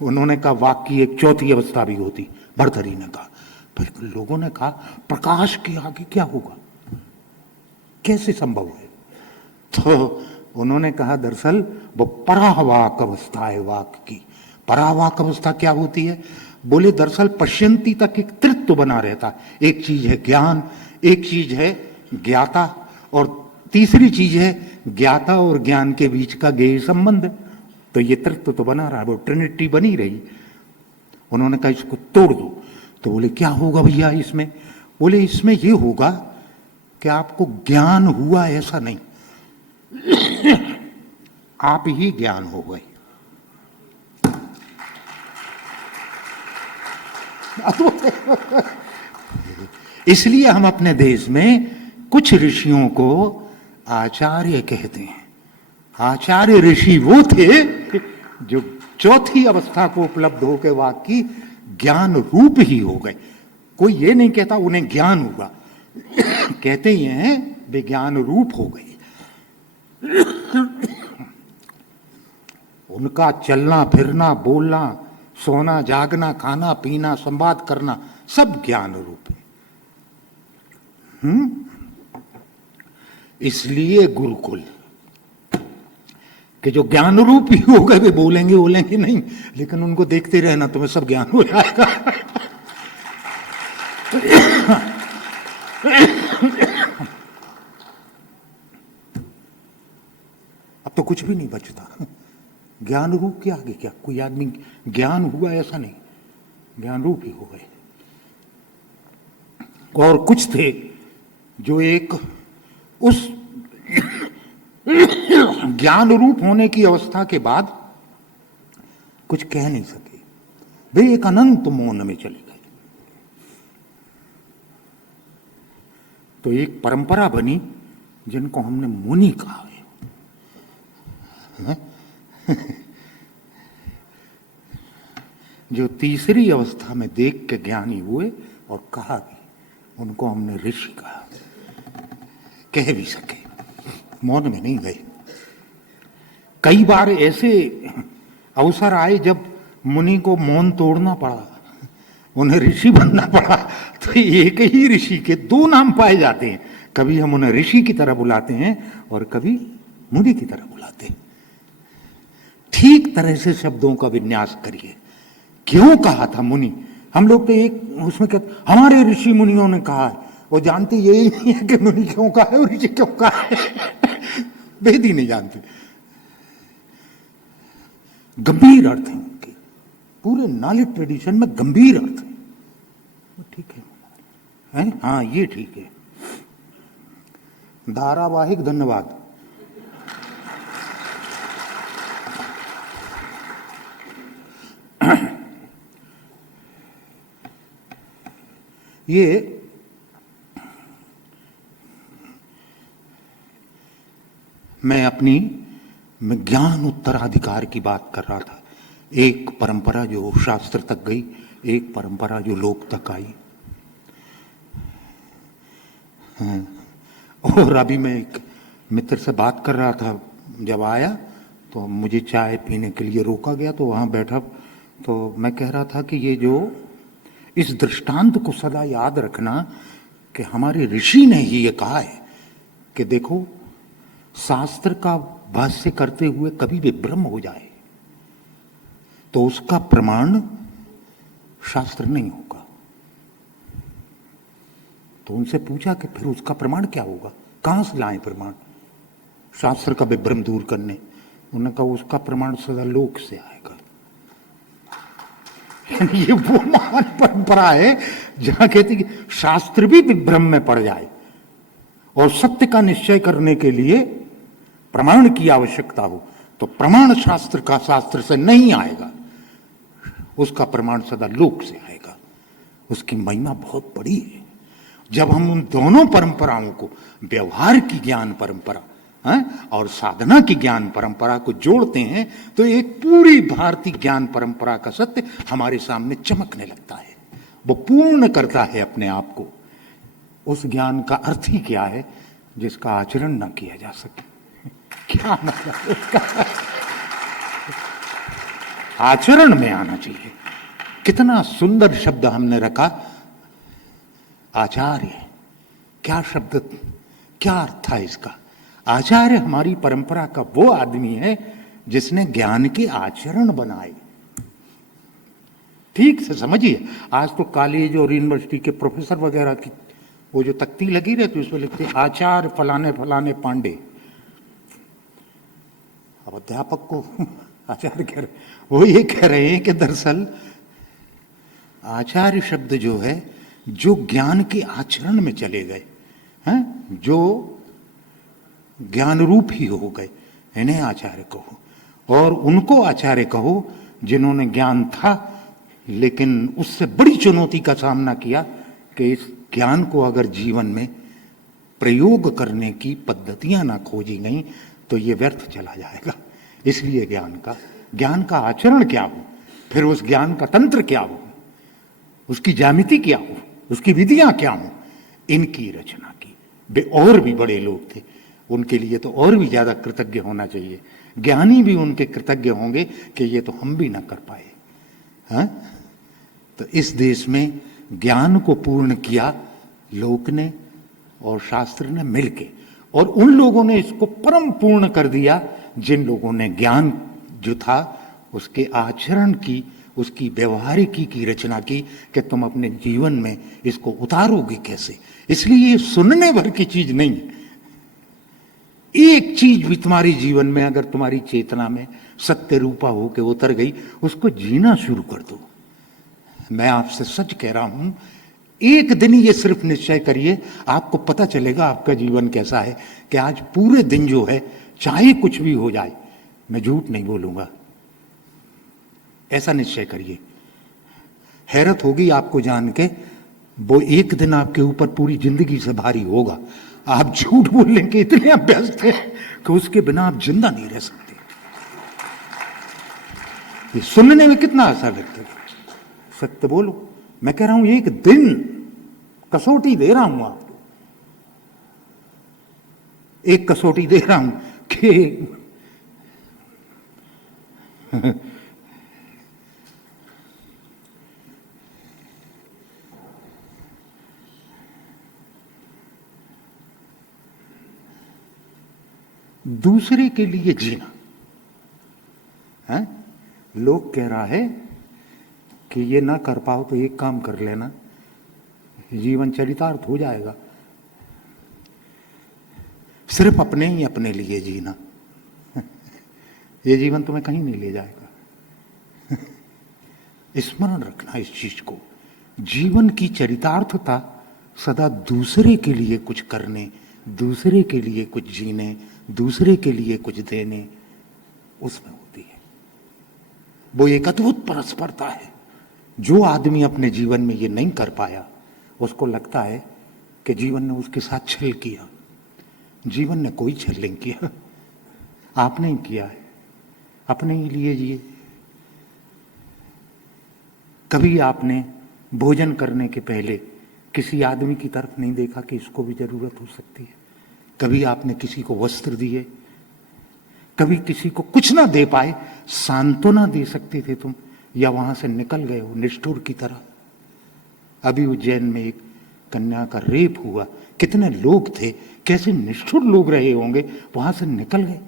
उन्होंने कहा वाक की एक चौथी अवस्था भी होती, भर्तहरि ने कहा। फिर लोगों ने कहा प्रकाश के आगे क्या होगा, कैसे संभव है? तो उन्होंने कहा दरअसल वो परावाक अवस्था है वाक की। परावाक अवस्था क्या होती है? बोले दरअसल पश्यंती तक एक तृत्व बना रहता, एक चीज है ज्ञान, एक चीज है ज्ञाता, और तीसरी चीज है ज्ञाता और ज्ञान के बीच का गेय संबंध। तो ये तृत्व तो बना रहा, वो ट्रिनिटी बनी रही। उन्होंने कहा इसको तोड़ दो। तो बोले क्या होगा भैया इसमें? बोले इसमें ये होगा कि आपको ज्ञान हुआ ऐसा नहीं, आप ही ज्ञान हो गए। इसलिए हम अपने देश में कुछ ऋषियों को आचार्य कहते हैं। आचार्य ऋषि वो थे जो चौथी अवस्था को उपलब्ध होकर वाक की ज्ञान रूप ही हो गए। कोई ये नहीं कहता उन्हें ज्ञान हुआ, कहते ही हैं वे ज्ञान रूप हो गए। उनका चलना फिरना, बोलना, सोना, जागना, खाना पीना, संवाद करना सब ज्ञान रूप है। इसलिए गुरुकुल कि जो ज्ञान रूप ही हो गए, वे बोलेंगे बोलेंगे नहीं, लेकिन उनको देखते रहना, तुम्हें सब ज्ञान हो जाएगा। अब तो कुछ भी नहीं बचता। ज्ञान रूप के आगे क्या? कोई आदमी ज्ञान हुआ ऐसा नहीं, ज्ञान रूप ही हो गए। और कुछ थे जो एक उस ज्ञान रूप होने की अवस्था के बाद कुछ कह नहीं सके, वे एक अनंत मौन में चले गए। तो एक परंपरा बनी जिनको हमने मुनि कहा है। जो तीसरी अवस्था में देख के ज्ञानी हुए और कहा भी, उनको हमने ऋषि कहा। कह भी सके, मौन में नहीं गए। कई बार ऐसे अवसर आए जब मुनि को मौन तोड़ना पड़ा, उन्हें ऋषि बनना पड़ा। तो एक ही ऋषि के दो नाम पाए जाते हैं, कभी हम उन्हें ऋषि की तरह बुलाते हैं और कभी मुनि की तरह बुलाते हैं। ठीक तरह से शब्दों का विन्यास करिए। क्यों कहा था मुनि? हम लोग तो एक उसमें कहते हमारे ऋषि मुनियों ने कहा है, वो जानते यही नहीं है कि मुनि क्यों कहा है और ऋषि क्यों कहा है। वेद ही नहीं जानते। गंभीर अर्थ है उनके, पूरे नॉलेज ट्रेडिशन में गंभीर अर्थ है। ठीक है, हाँ ये ठीक है। धारावाहिक धन्यवाद। ये मैं ज्ञान उत्तराधिकार की बात कर रहा था। एक परंपरा जो शास्त्र तक गई, एक परंपरा जो लोक तक आई। और अभी मैं एक मित्र से बात कर रहा था, जब आया तो मुझे चाय पीने के लिए रोका गया, तो वहाँ बैठा, तो मैं कह रहा था कि ये जो इस दृष्टांत को सदा याद रखना कि हमारे ऋषि ने ही ये कहा है कि देखो, शास्त्र का भाष्य करते हुए कभी भी भ्रम हो जाए तो उसका प्रमाण शास्त्र नहीं होगा। तो उनसे पूछा कि फिर उसका प्रमाण क्या होगा, कहाँ से लाएं प्रमाण शास्त्र का विभ्रम दूर करने। उन्होंने कहा उसका प्रमाण सदा लोक से आएगा। यानी ये वो महान परंपरा है जहां कहती कि शास्त्र भी विभ्रम में पड़ जाए और सत्य का निश्चय करने के लिए प्रमाण की आवश्यकता हो, तो प्रमाण शास्त्र का शास्त्र से नहीं आएगा, उसका प्रमाण सदा लोक से आएगा। उसकी महिमा बहुत बड़ी है। जब हम उन दोनों परंपराओं को, व्यवहार की ज्ञान परंपरा और साधना की ज्ञान परंपरा को जोड़ते हैं, तो एक पूरी भारतीय ज्ञान परंपरा का सत्य हमारे सामने चमकने लगता है। वो पूर्ण करता है अपने आप को। उस ज्ञान का अर्थ ही क्या है जिसका आचरण ना किया जा सके। क्या मतलब उसका आचरण में आना चाहिए। कितना सुंदर शब्द हमने रखा, आचार्य। क्या शब्द, क्या अर्थ था इसका। आचार्य हमारी परंपरा का वो आदमी है जिसने ज्ञान के आचरण बनाए। ठीक से समझिए, आज तो कॉलेज और यूनिवर्सिटी के प्रोफेसर वगैरह की वो जो तख्ती लगी रहती है उसमें लिखते हैं आचार्य फलाने फलाने पांडे। अब अध्यापक को आचार्य कह रहे, वो ये कह रहे हैं कि दरअसल आचार्य शब्द जो है, जो ज्ञान के आचरण में चले गए हैं, जो ज्ञान रूप ही हो गए, इन्हें आचार्य कहो। और उनको आचार्य कहो जिन्होंने ज्ञान था लेकिन उससे बड़ी चुनौती का सामना किया कि इस ज्ञान को अगर जीवन में प्रयोग करने की पद्धतियां ना खोजी गई तो ये व्यर्थ चला जाएगा। इसलिए ज्ञान का आचरण क्या हो, फिर उस ज्ञान का तंत्र क्या हो, उसकी ज्यामिति क्या हो, उसकी विधियां क्या हो, इनकी रचना की। वे और भी बड़े लोग थे, उनके लिए तो और भी ज्यादा कृतज्ञ होना चाहिए। ज्ञानी भी उनके कृतज्ञ होंगे कि ये तो हम भी ना कर पाए। हाँ? तो इस देश में ज्ञान को पूर्ण किया लोक ने और शास्त्र ने मिलके, और उन लोगों ने इसको परम पूर्ण कर दिया जिन लोगों ने ज्ञान जो था उसके आचरण की, उसकी व्यवहारिकी की रचना की कि तुम अपने जीवन में इसको उतारोगे कैसे। इसलिए ये सुनने भर की चीज नहीं है। एक चीज भी तुम्हारे जीवन में अगर तुम्हारी चेतना में सत्य रूपा होकर उतर गई, उसको जीना शुरू कर दो। मैं आपसे सच कह रहा हूं, एक दिन ये सिर्फ निश्चय करिए, आपको पता चलेगा आपका जीवन कैसा है कि आज पूरे दिन जो है चाहे कुछ भी हो जाए मैं झूठ नहीं बोलूंगा। ऐसा निश्चय करिए। हैरत होगी आपको जान के, वो एक दिन आपके ऊपर पूरी जिंदगी से भारी होगा। आप झूठ बोलने के इतने अभ्यस्त हैं कि उसके बिना आप जिंदा नहीं रह सकते। ये सुनने में कितना असर लगता है। सत्य बोलो। मैं कह रहा हूं एक दिन कसौटी दे रहा हूं आपको, एक कसौटी दे रहा हूं कि दूसरे के लिए जीना है। लोग कह रहा है कि ये ना कर पाओ तो एक काम कर लेना, जीवन चरितार्थ हो जाएगा। सिर्फ अपने ही अपने लिए जीना, ये जीवन तुम्हें कहीं नहीं ले जाएगा। स्मरण रखना इस चीज को। जीवन की चरितार्थता सदा दूसरे के लिए कुछ करने, दूसरे के लिए कुछ जीने, दूसरे के लिए कुछ देने, उसमें होती है। वो एक अद्भुत परस्परता है। जो आदमी अपने जीवन में ये नहीं कर पाया, उसको लगता है कि जीवन ने उसके साथ छल किया। जीवन ने कोई छल नहीं किया, आपने ही किया है। अपने ही लिए जिए। कभी आपने भोजन करने के पहले किसी आदमी की तरफ नहीं देखा कि इसको भी जरूरत हो सकती है। कभी आपने किसी को वस्त्र दिए, कभी किसी को कुछ ना दे पाए, सांत्वना दे सकते थे तुम, या वहां से निकल गए हो निष्ठुर की तरह। अभी उज्जैन में एक कन्या का रेप हुआ, कितने लोग थे, कैसे निष्ठुर लोग रहे होंगे, वहां से निकल गए।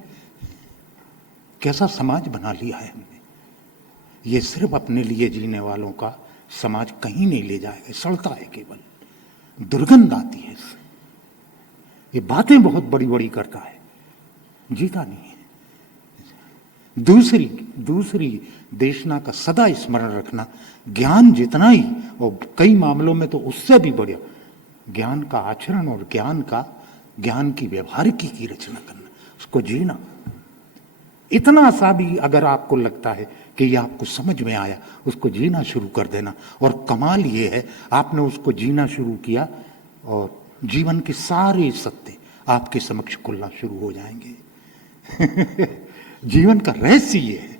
कैसा समाज बना लिया है हमने। ये सिर्फ अपने लिए जीने वालों का समाज कहीं नहीं ले जाएगा, सड़ता है केवल। दुर्गंध आती है इससे। ये बातें बहुत बड़ी बड़ी करता है, जीता नहीं है। दूसरी देशना का सदा स्मरण रखना, ज्ञान जितना ही, और कई मामलों में तो उससे भी बढ़िया, ज्ञान का आचरण और ज्ञान की व्यवहारिकी की रचना करना, उसको जीना। इतना सा भी अगर आपको लगता है कि ये आपको समझ में आया, उसको जीना शुरू कर देना। और कमाल ये है, आपने उसको जीना शुरू किया और जीवन के सारे सत्य आपके समक्ष खुलना शुरू हो जाएंगे। जीवन का रहस्य ये है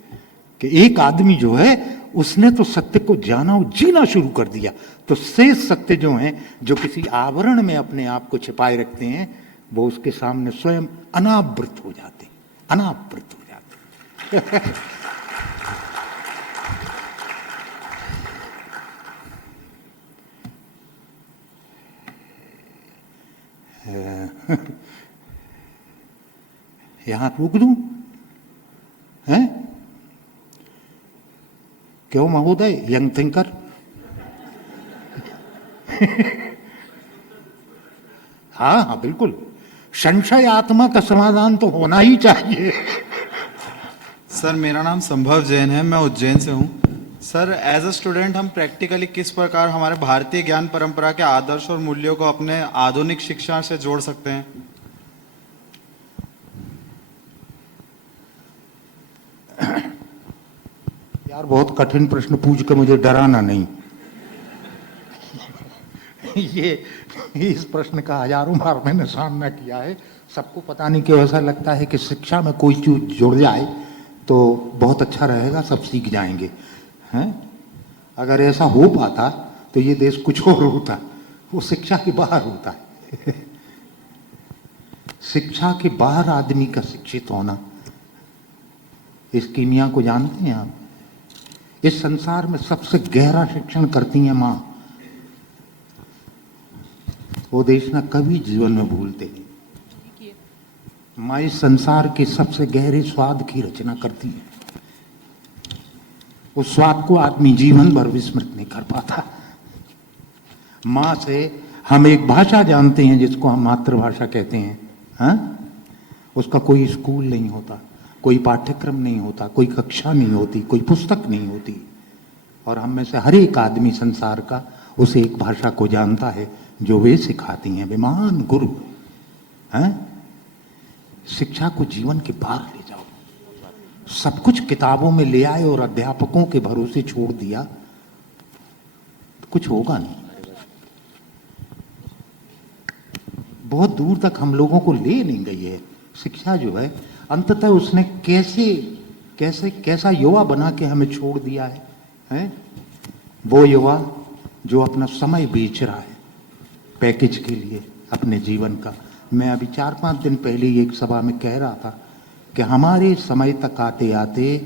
कि एक आदमी जो है, उसने तो सत्य को जाना और जीना शुरू कर दिया, तो शेष सत्य जो हैं, जो किसी आवरण में अपने आप को छिपाए रखते हैं, वो उसके सामने स्वयं अनावृत हो जाते, अनावृत हो जाते। यहां रोक दूं? हैं? क्यों महोदय, यंग थिंकर? हाँ हाँ बिल्कुल, संशय आत्मा का समाधान तो होना ही चाहिए। सर मेरा नाम संभव जैन है, मैं उज्जैन से हूँ। सर एज अ स्टूडेंट हम प्रैक्टिकली किस प्रकार हमारे भारतीय ज्ञान परंपरा के आदर्श और मूल्यों को अपने आधुनिक शिक्षा से जोड़ सकते हैं? यार बहुत कठिन प्रश्न पूछ के मुझे डराना नहीं। ये इस प्रश्न का हजारों बार मैंने सामना किया है। सबको पता नहीं क्यों ऐसा लगता है कि शिक्षा में कोई चीज जुड़ जाए तो बहुत अच्छा रहेगा, सब सीख जाएंगे। हैं? अगर ऐसा हो पाता तो ये देश कुछ और होता, वो शिक्षा के बाहर होता है। शिक्षा के बाहर आदमी का शिक्षित होना, इस कीमिया को जानते हैं आप? इस संसार में सबसे गहरा शिक्षण करती हैं माँ। वो देशना कभी जीवन में भूलते नहीं। माँ इस संसार के सबसे गहरे स्वाद की रचना करती है। उस स्वाद को आदमी जीवन भर विस्मृत नहीं कर पाता। माँ से हम एक भाषा जानते हैं जिसको हम मातृभाषा कहते हैं। हाँ? उसका कोई स्कूल नहीं होता, कोई पाठ्यक्रम नहीं होता, कोई कक्षा नहीं होती, कोई पुस्तक नहीं होती, और हम में से हर एक आदमी संसार का उस एक भाषा को जानता है जो वे सिखाती हैं, वे महान गुरु हैं। शिक्षा को जीवन के बाहर ले जाओ। सब कुछ किताबों में ले आए और अध्यापकों के भरोसे छोड़ दिया तो कुछ होगा नहीं। बहुत दूर तक हम लोगों को ले नहीं गई है शिक्षा जो है। अंततः उसने कैसा युवा बना के हमें छोड़ दिया है, हैं? वो युवा जो अपना समय बेच रहा है पैकेज के लिए अपने जीवन का। मैं अभी 4-5 दिन पहले एक सभा में कह रहा था कि हमारे समय तक आते आते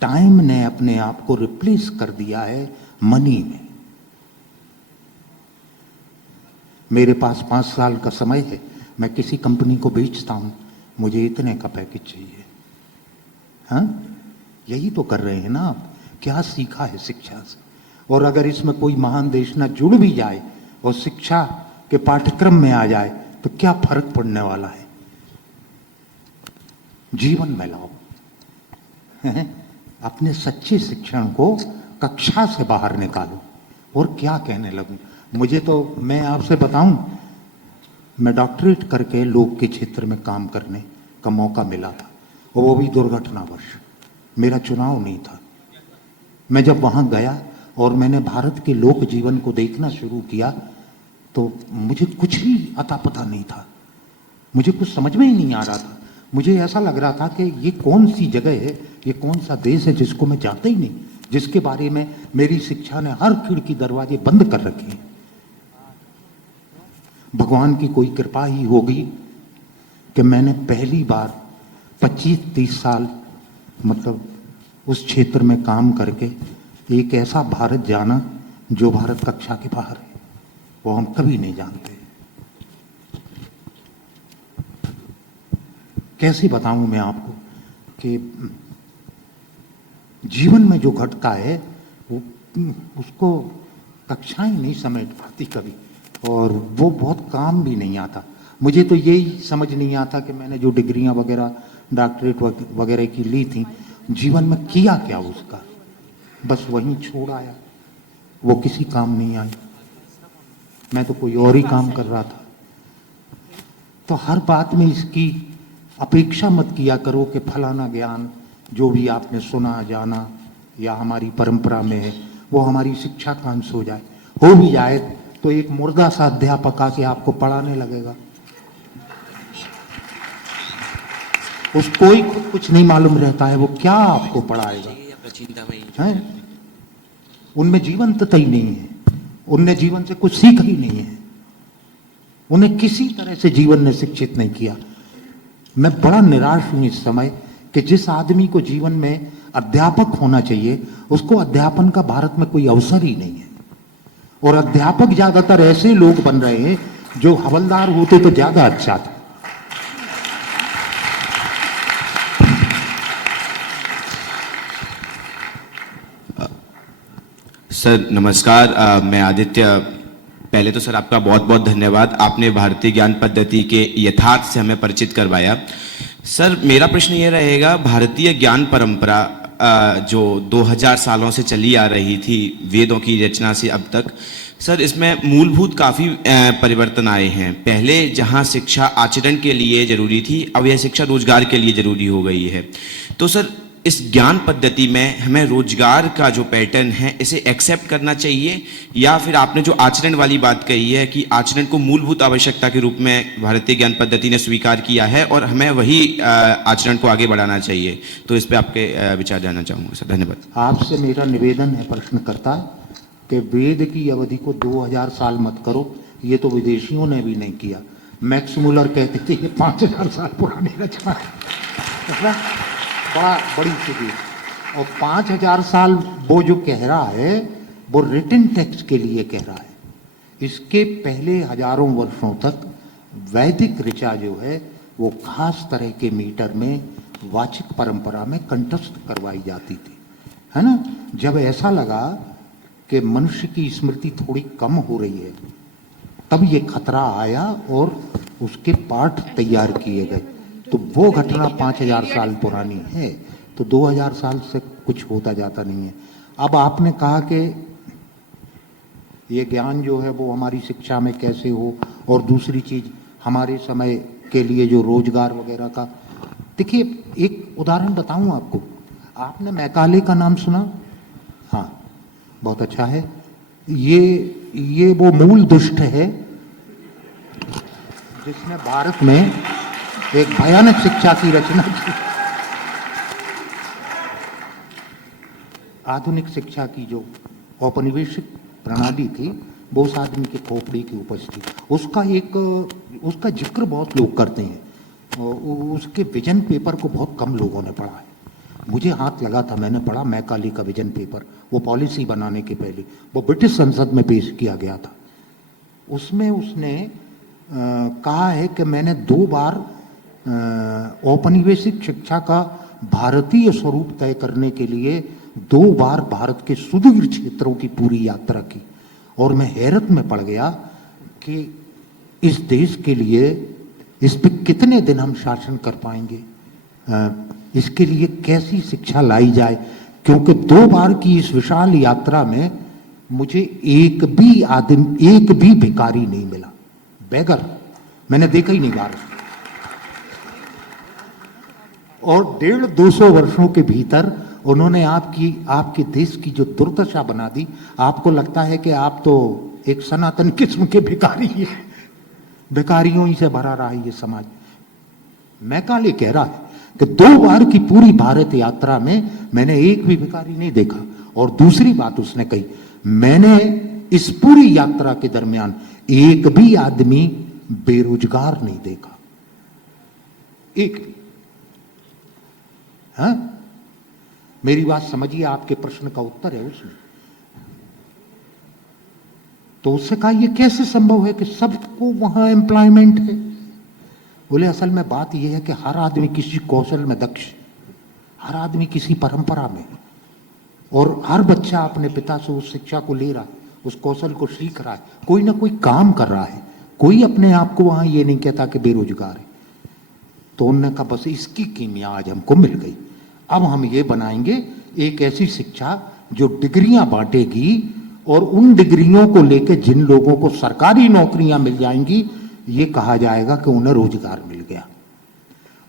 टाइम ने अपने आप को रिप्लेस कर दिया है मनी में। मेरे पास 5 साल का समय है, मैं किसी कंपनी को बेचता हूं, मुझे इतने का पैकेज चाहिए। हाँ, यही तो कर रहे हैं ना आप। क्या सीखा है शिक्षा से? और अगर इसमें कोई महान देशना जुड़ भी जाए और शिक्षा के पाठ्यक्रम में आ जाए तो क्या फर्क पड़ने वाला है? जीवन में लाओ। अपने सच्चे शिक्षण को कक्षा से बाहर निकालो। और क्या कहने लगूं, मुझे तो, मैं आपसे बताऊं, मैं डॉक्टरेट करके लोक के क्षेत्र में काम करने का मौका मिला था, और वो भी दुर्घटनावश। मेरा चुनाव नहीं था। मैं जब वहां गया और मैंने भारत के लोक जीवन को देखना शुरू किया तो मुझे कुछ भी अता पता नहीं था। मुझे कुछ समझ में ही नहीं आ रहा था। मुझे ऐसा लग रहा था कि ये कौन सी जगह है, ये कौन सा देश है जिसको मैं जानता ही नहीं, जिसके बारे में मेरी शिक्षा ने हर खिड़की दरवाजे बंद कर रखे हैं। भगवान की कोई कृपा ही होगी कि मैंने पहली बार 25-30 साल मतलब उस क्षेत्र में काम करके एक ऐसा भारत जाना जो भारत कक्षा के बाहर है। वो हम कभी नहीं जानते। कैसे बताऊं मैं आपको कि जीवन में जो घटता है वो उसको कक्षाएं नहीं समेट पाती कभी। और वो बहुत काम भी नहीं आता। मुझे तो यही समझ नहीं आता कि मैंने जो डिग्रियां वगैरह डॉक्टरेट वगैरह की ली थी, जीवन में किया क्या उसका, बस वहीं छोड़ आया, वो किसी काम नहीं आई। मैं तो कोई और ही काम कर रहा था। तो हर बात में इसकी अपेक्षा मत किया करो कि फलाना ज्ञान जो भी आपने सुना जाना या हमारी परंपरा में है वो हमारी शिक्षा का अंश हो जाए। हो भी जाए तो एक मुर्दा सा अध्यापक आके आपको पढ़ाने लगेगा, उसको ही खुद कुछ नहीं मालूम रहता है, वो क्या आपको पढ़ाएगा है? उनमें जीवंतता ही नहीं है, उनने जीवन से कुछ सीखा ही नहीं है, उन्हें किसी तरह से जीवन ने शिक्षित नहीं किया। मैं बड़ा निराश हूं इस समय कि जिस आदमी को जीवन में अध्यापक होना चाहिए उसको अध्यापन का भारत में कोई अवसर ही नहीं है। और अध्यापक ज्यादातर ऐसे लोग बन रहे हैं जो हवलदार होते तो ज्यादा अच्छा था। सर नमस्कार, मैं आदित्य। पहले तो सर आपका बहुत बहुत धन्यवाद, आपने भारतीय ज्ञान पद्धति के यथार्थ से हमें परिचित करवाया। सर मेरा प्रश्न ये रहेगा, भारतीय ज्ञान परंपरा जो 2000 सालों से चली आ रही थी वेदों की रचना से अब तक, सर इसमें मूलभूत काफ़ी परिवर्तन आए हैं। पहले जहां शिक्षा आचरण के लिए जरूरी थी, अब यह शिक्षा रोजगार के लिए जरूरी हो गई है। तो सर इस ज्ञान पद्धति में हमें रोजगार का जो पैटर्न है इसे एक्सेप्ट करना चाहिए, या फिर आपने जो आचरण वाली बात कही है कि आचरण को मूलभूत आवश्यकता के रूप में भारतीय ज्ञान पद्धति ने स्वीकार किया है और हमें वही आचरण को आगे बढ़ाना चाहिए, तो इस पे आपके विचार जानना चाहूँगा सर। धन्यवाद। आपसे मेरा निवेदन है प्रश्नकर्ता कि वेद की अवधि को 2000 साल मत करो, ये तो विदेशियों ने भी नहीं किया। मैक्स मुलर कहते थे ये 5000 साल पुरानी रचना है, बड़ी चीज। और 5000 साल वो जो कह रहा है वो रिटन टेक्स्ट के लिए कह रहा है। इसके पहले हजारों वर्षों तक वैदिक ऋचा जो है वो खास तरह के मीटर में वाचिक परंपरा में कंठस्थ करवाई जाती थी, है ना। जब ऐसा लगा कि मनुष्य की स्मृति थोड़ी कम हो रही है तब ये खतरा आया और उसके पाठ तैयार किए गए। तो वो घटना 5000 साल पुरानी है, तो 2000 साल से कुछ होता जाता नहीं है। अब आपने कहा कि ये ज्ञान जो है वो हमारी शिक्षा में कैसे हो, और दूसरी चीज हमारे समय के लिए जो रोजगार वगैरह का, देखिए एक उदाहरण बताऊं आपको। आपने मैकाले का नाम सुना? हाँ, बहुत अच्छा है। ये वो मूल दुष्ट है जिसने भारत में एक भयानक शिक्षा की रचना की। आधुनिक शिक्षा की जो औपनिवेशिक प्रणाली थी वो उस आदमी के खोपड़ी की उपज थी। उसका जिक्र बहुत लोग करते हैं, उसके विजन पेपर को बहुत कम लोगों ने पढ़ा है। मुझे हाथ लगा था, मैंने पढ़ा मैकाले का विजन पेपर, वो पॉलिसी बनाने के पहले वो ब्रिटिश संसद में पेश किया गया था। उसमें उसने कहा है कि मैंने 2 बार औपनिवेशिक शिक्षा का भारतीय स्वरूप तय करने के लिए 2 बार भारत के सुदूर क्षेत्रों की पूरी यात्रा की, और मैं हैरत में पड़ गया कि इस देश के लिए इस पे कितने दिन हम शासन कर पाएंगे, इसके लिए कैसी शिक्षा लाई जाए। क्योंकि 2 बार की इस विशाल यात्रा में मुझे एक भी भिखारी नहीं मिला, बेगर मैंने देखा ही नहीं भारत। और 150-200 वर्षों के भीतर उन्होंने आपके देश की जो दुर्दशा बना दी, आपको लगता है कि आप तो एक सनातन किस्म के भिखारी हैं, भिखारियों ही से भरा रहा है ये समाज। मैकाले कह रहा है कि 2 बार की पूरी भारत यात्रा में मैंने एक भी भिखारी नहीं देखा। और दूसरी बात उसने कही, मैंने इस पूरी यात्रा के दरमियान एक भी आदमी बेरोजगार नहीं देखा, एक भी। हाँ, मेरी बात समझिए, आपके प्रश्न का उत्तर है उसमें। तो उससे कहा ये कैसे संभव है कि सबको वहां एम्प्लॉयमेंट है? बोले असल में बात यह है कि हर आदमी किसी कौशल में दक्ष, हर आदमी किसी परंपरा में, और हर बच्चा अपने पिता से उस शिक्षा को ले रहा है, उस कौशल को सीख रहा है, कोई ना कोई काम कर रहा है, कोई अपने आप को वहां ये नहीं कहता कि बेरोजगार है। तो उन्होंने कहा बस इसकी कीमिया आज हमको मिल गई, अब हम ये बनाएंगे एक ऐसी शिक्षा जो डिग्रियां बांटेगी और उन डिग्रियों को लेकर जिन लोगों को सरकारी नौकरियां मिल जाएंगी ये कहा जाएगा कि उन्हें रोजगार मिल गया,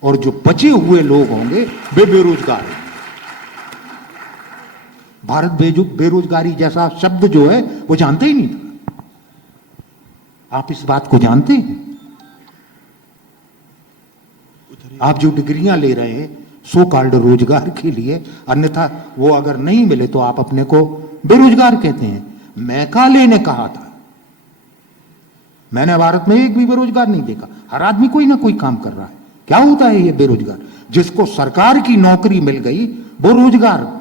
और जो बचे हुए लोग होंगे वे बेरोजगार हैं। भारत बेरोजगारी जैसा शब्द जो है वो जानते ही नहीं था। आप इस बात को जानते हैं? आप जो डिग्रियां ले रहे हैं सो कॉल्ड रोजगार के लिए, अन्यथा वो अगर नहीं मिले तो आप अपने को बेरोजगार कहते हैं। मैकाले ने कहा था, मैंने भारत में एक भी बेरोजगार नहीं देखा, हर आदमी कोई ना कोई काम कर रहा है। क्या होता है ये बेरोजगार? जिसको सरकार की नौकरी मिल गई वो रोजगार,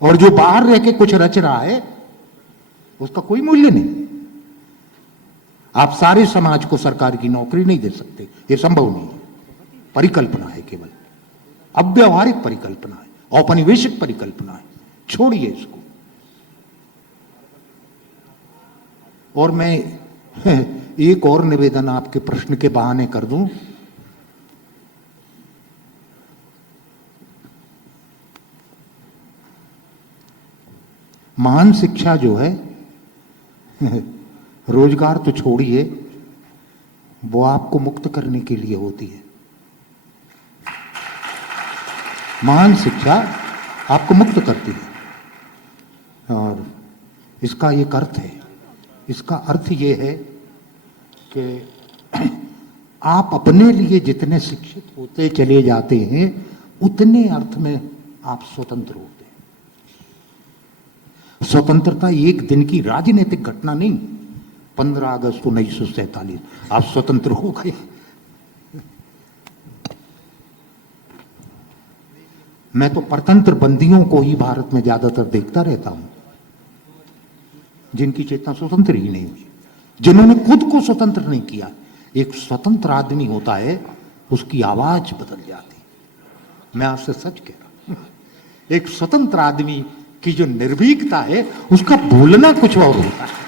और जो बाहर रह के कुछ रच रहा है उसका कोई मूल्य नहीं। आप सारे समाज को सरकार की नौकरी नहीं दे सकते, ये संभव नहीं है। परिकल्पना है, केवल अव्यावहारिक परिकल्पना है, औपनिवेशिक परिकल्पना है, छोड़िए इसको। और मैं एक और निवेदन आपके प्रश्न के बहाने कर दूं। महान शिक्षा जो है रोजगार तो छोड़िए, वो आपको मुक्त करने के लिए होती है। महान शिक्षा आपको मुक्त करती है, और इसका एक अर्थ है। इसका अर्थ ये है कि आप अपने लिए जितने शिक्षित होते चले जाते हैं उतने अर्थ में आप स्वतंत्र होते हैं। स्वतंत्रता एक दिन की राजनीतिक घटना नहीं। 15 अगस्त 1947 आप स्वतंत्र हो गए। मैं तो परतंत्र बंदियों को ही भारत में ज्यादातर देखता रहता हूं, जिनकी चेतना स्वतंत्र ही नहीं हुई, जिन्होंने खुद को स्वतंत्र नहीं किया। एक स्वतंत्र आदमी होता है, उसकी आवाज बदल जाती। मैं आपसे सच कह रहा हूं, एक स्वतंत्र आदमी की जो निर्भीकता है उसका बोलना कुछ और होता है,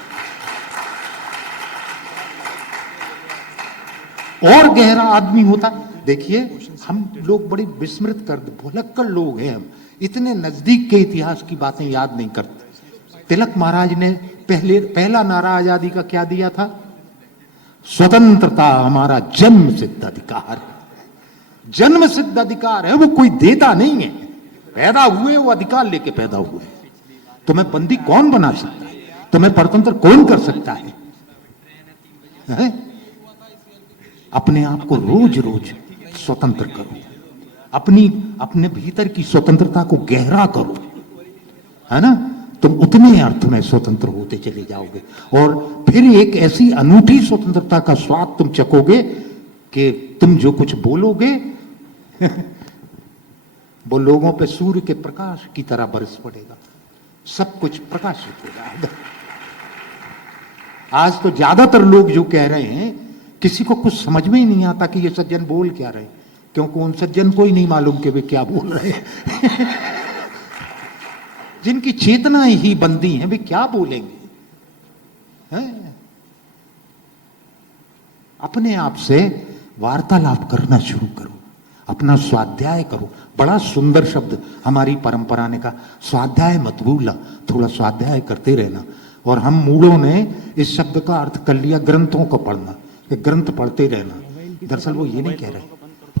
और गहरा आदमी होता है। देखिए, हम लोग बड़ी विस्मृत कर भुलक्कड़ लोग हैं, हम इतने नजदीक के इतिहास की बातें याद नहीं करते। तिलक महाराज ने पहला नारा आजादी का क्या दिया था? स्वतंत्रता हमारा जन्म सिद्ध अधिकार है। जन्म सिद्ध अधिकार है, वो कोई देता नहीं है। पैदा हुए वो अधिकार लेके पैदा हुए। तुम्हें बंदी कौन बना सकता है? तुम्हें परतंत्र कौन कर सकता है? अपने आप को रोज रोज स्वतंत्र करो, अपने भीतर की स्वतंत्रता को गहरा करो, है ना? तुम उतने अर्थ में स्वतंत्र होते चले जाओगे, और फिर एक ऐसी अनूठी स्वतंत्रता का स्वाद तुम चखोगे कि तुम जो कुछ बोलोगे वो लोगों पे सूर्य के प्रकाश की तरह बरस पड़ेगा, सब कुछ प्रकाशित हो जाएगा। आज तो ज्यादातर लोग जो कह रहे हैं, किसी को कुछ समझ में ही नहीं आता कि ये सज्जन बोल क्या रहे, क्योंकि उन सज्जन को ही नहीं मालूम कि वे क्या बोल रहे हैं। जिनकी चेतना ही बंदी है, वे क्या बोलेंगे? हैं? अपने आप से वार्तालाप करना शुरू करो, अपना स्वाध्याय करो। बड़ा सुंदर शब्द हमारी परंपरा ने कहा, स्वाध्याय मत भूलना, थोड़ा स्वाध्याय करते रहना। और हम मूढ़ों ने इस शब्द का अर्थ कर लिया ग्रंथों को पढ़ना, कि ग्रंथ पढ़ते रहना। दरअसल वो ये नहीं कह रहे,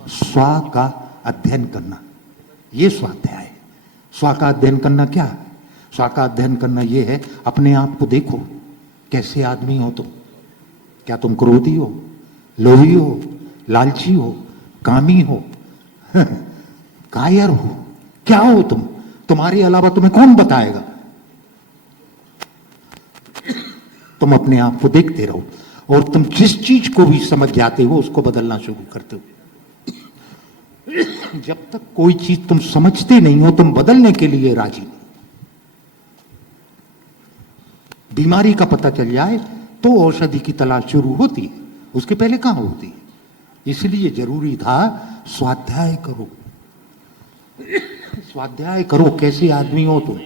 स्वा का अध्ययन करना, ये स्वाध्याय है। स्वा का अध्ययन करना क्या है? स्वा का अध्ययन करना ये है, अपने आप को देखो, कैसे आदमी हो तुम? क्या तुम क्रोधी हो, लोभी हो, लालची हो, कामी हो, कायर हो? क्या हो तुम? तुम्हारे अलावा तुम्हें कौन बताएगा? तुम अपने आप को देखते रहो, और तुम जिस चीज को भी समझ जाते हो उसको बदलना शुरू करते हो। जब तक कोई चीज तुम समझते नहीं हो, तुम बदलने के लिए राजी नहीं। बीमारी का पता चल जाए तो औषधि की तलाश शुरू होती है, उसके पहले कहां होती है? इसलिए जरूरी था स्वाध्याय करो। स्वाध्याय करो, कैसे आदमी हो तुम।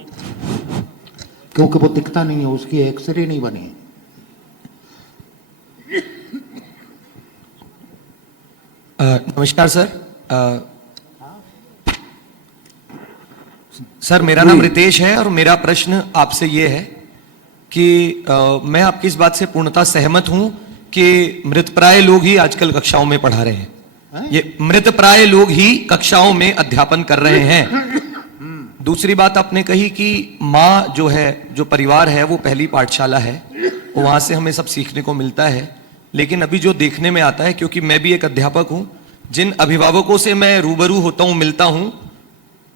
क्योंकि वो दिखता नहीं है, उसकी एक्सरे नहीं बनी है। नमस्कार सर। सर मेरा नाम रितेश है और मेरा प्रश्न आपसे ये है कि मैं आपकी इस बात से पूर्णतः सहमत हूं कि मृतप्राय लोग ही आजकल कक्षाओं में पढ़ा रहे हैं। ये मृतप्राय लोग ही कक्षाओं में अध्यापन कर रहे हैं। दूसरी बात आपने कही कि माँ जो है, जो परिवार है, वो पहली पाठशाला है, वहां से हमें सब सीखने को मिलता है। लेकिन अभी जो देखने में आता है, क्योंकि मैं भी एक अध्यापक हूं, जिन अभिभावकों से मैं रूबरू होता हूं, मिलता हूं,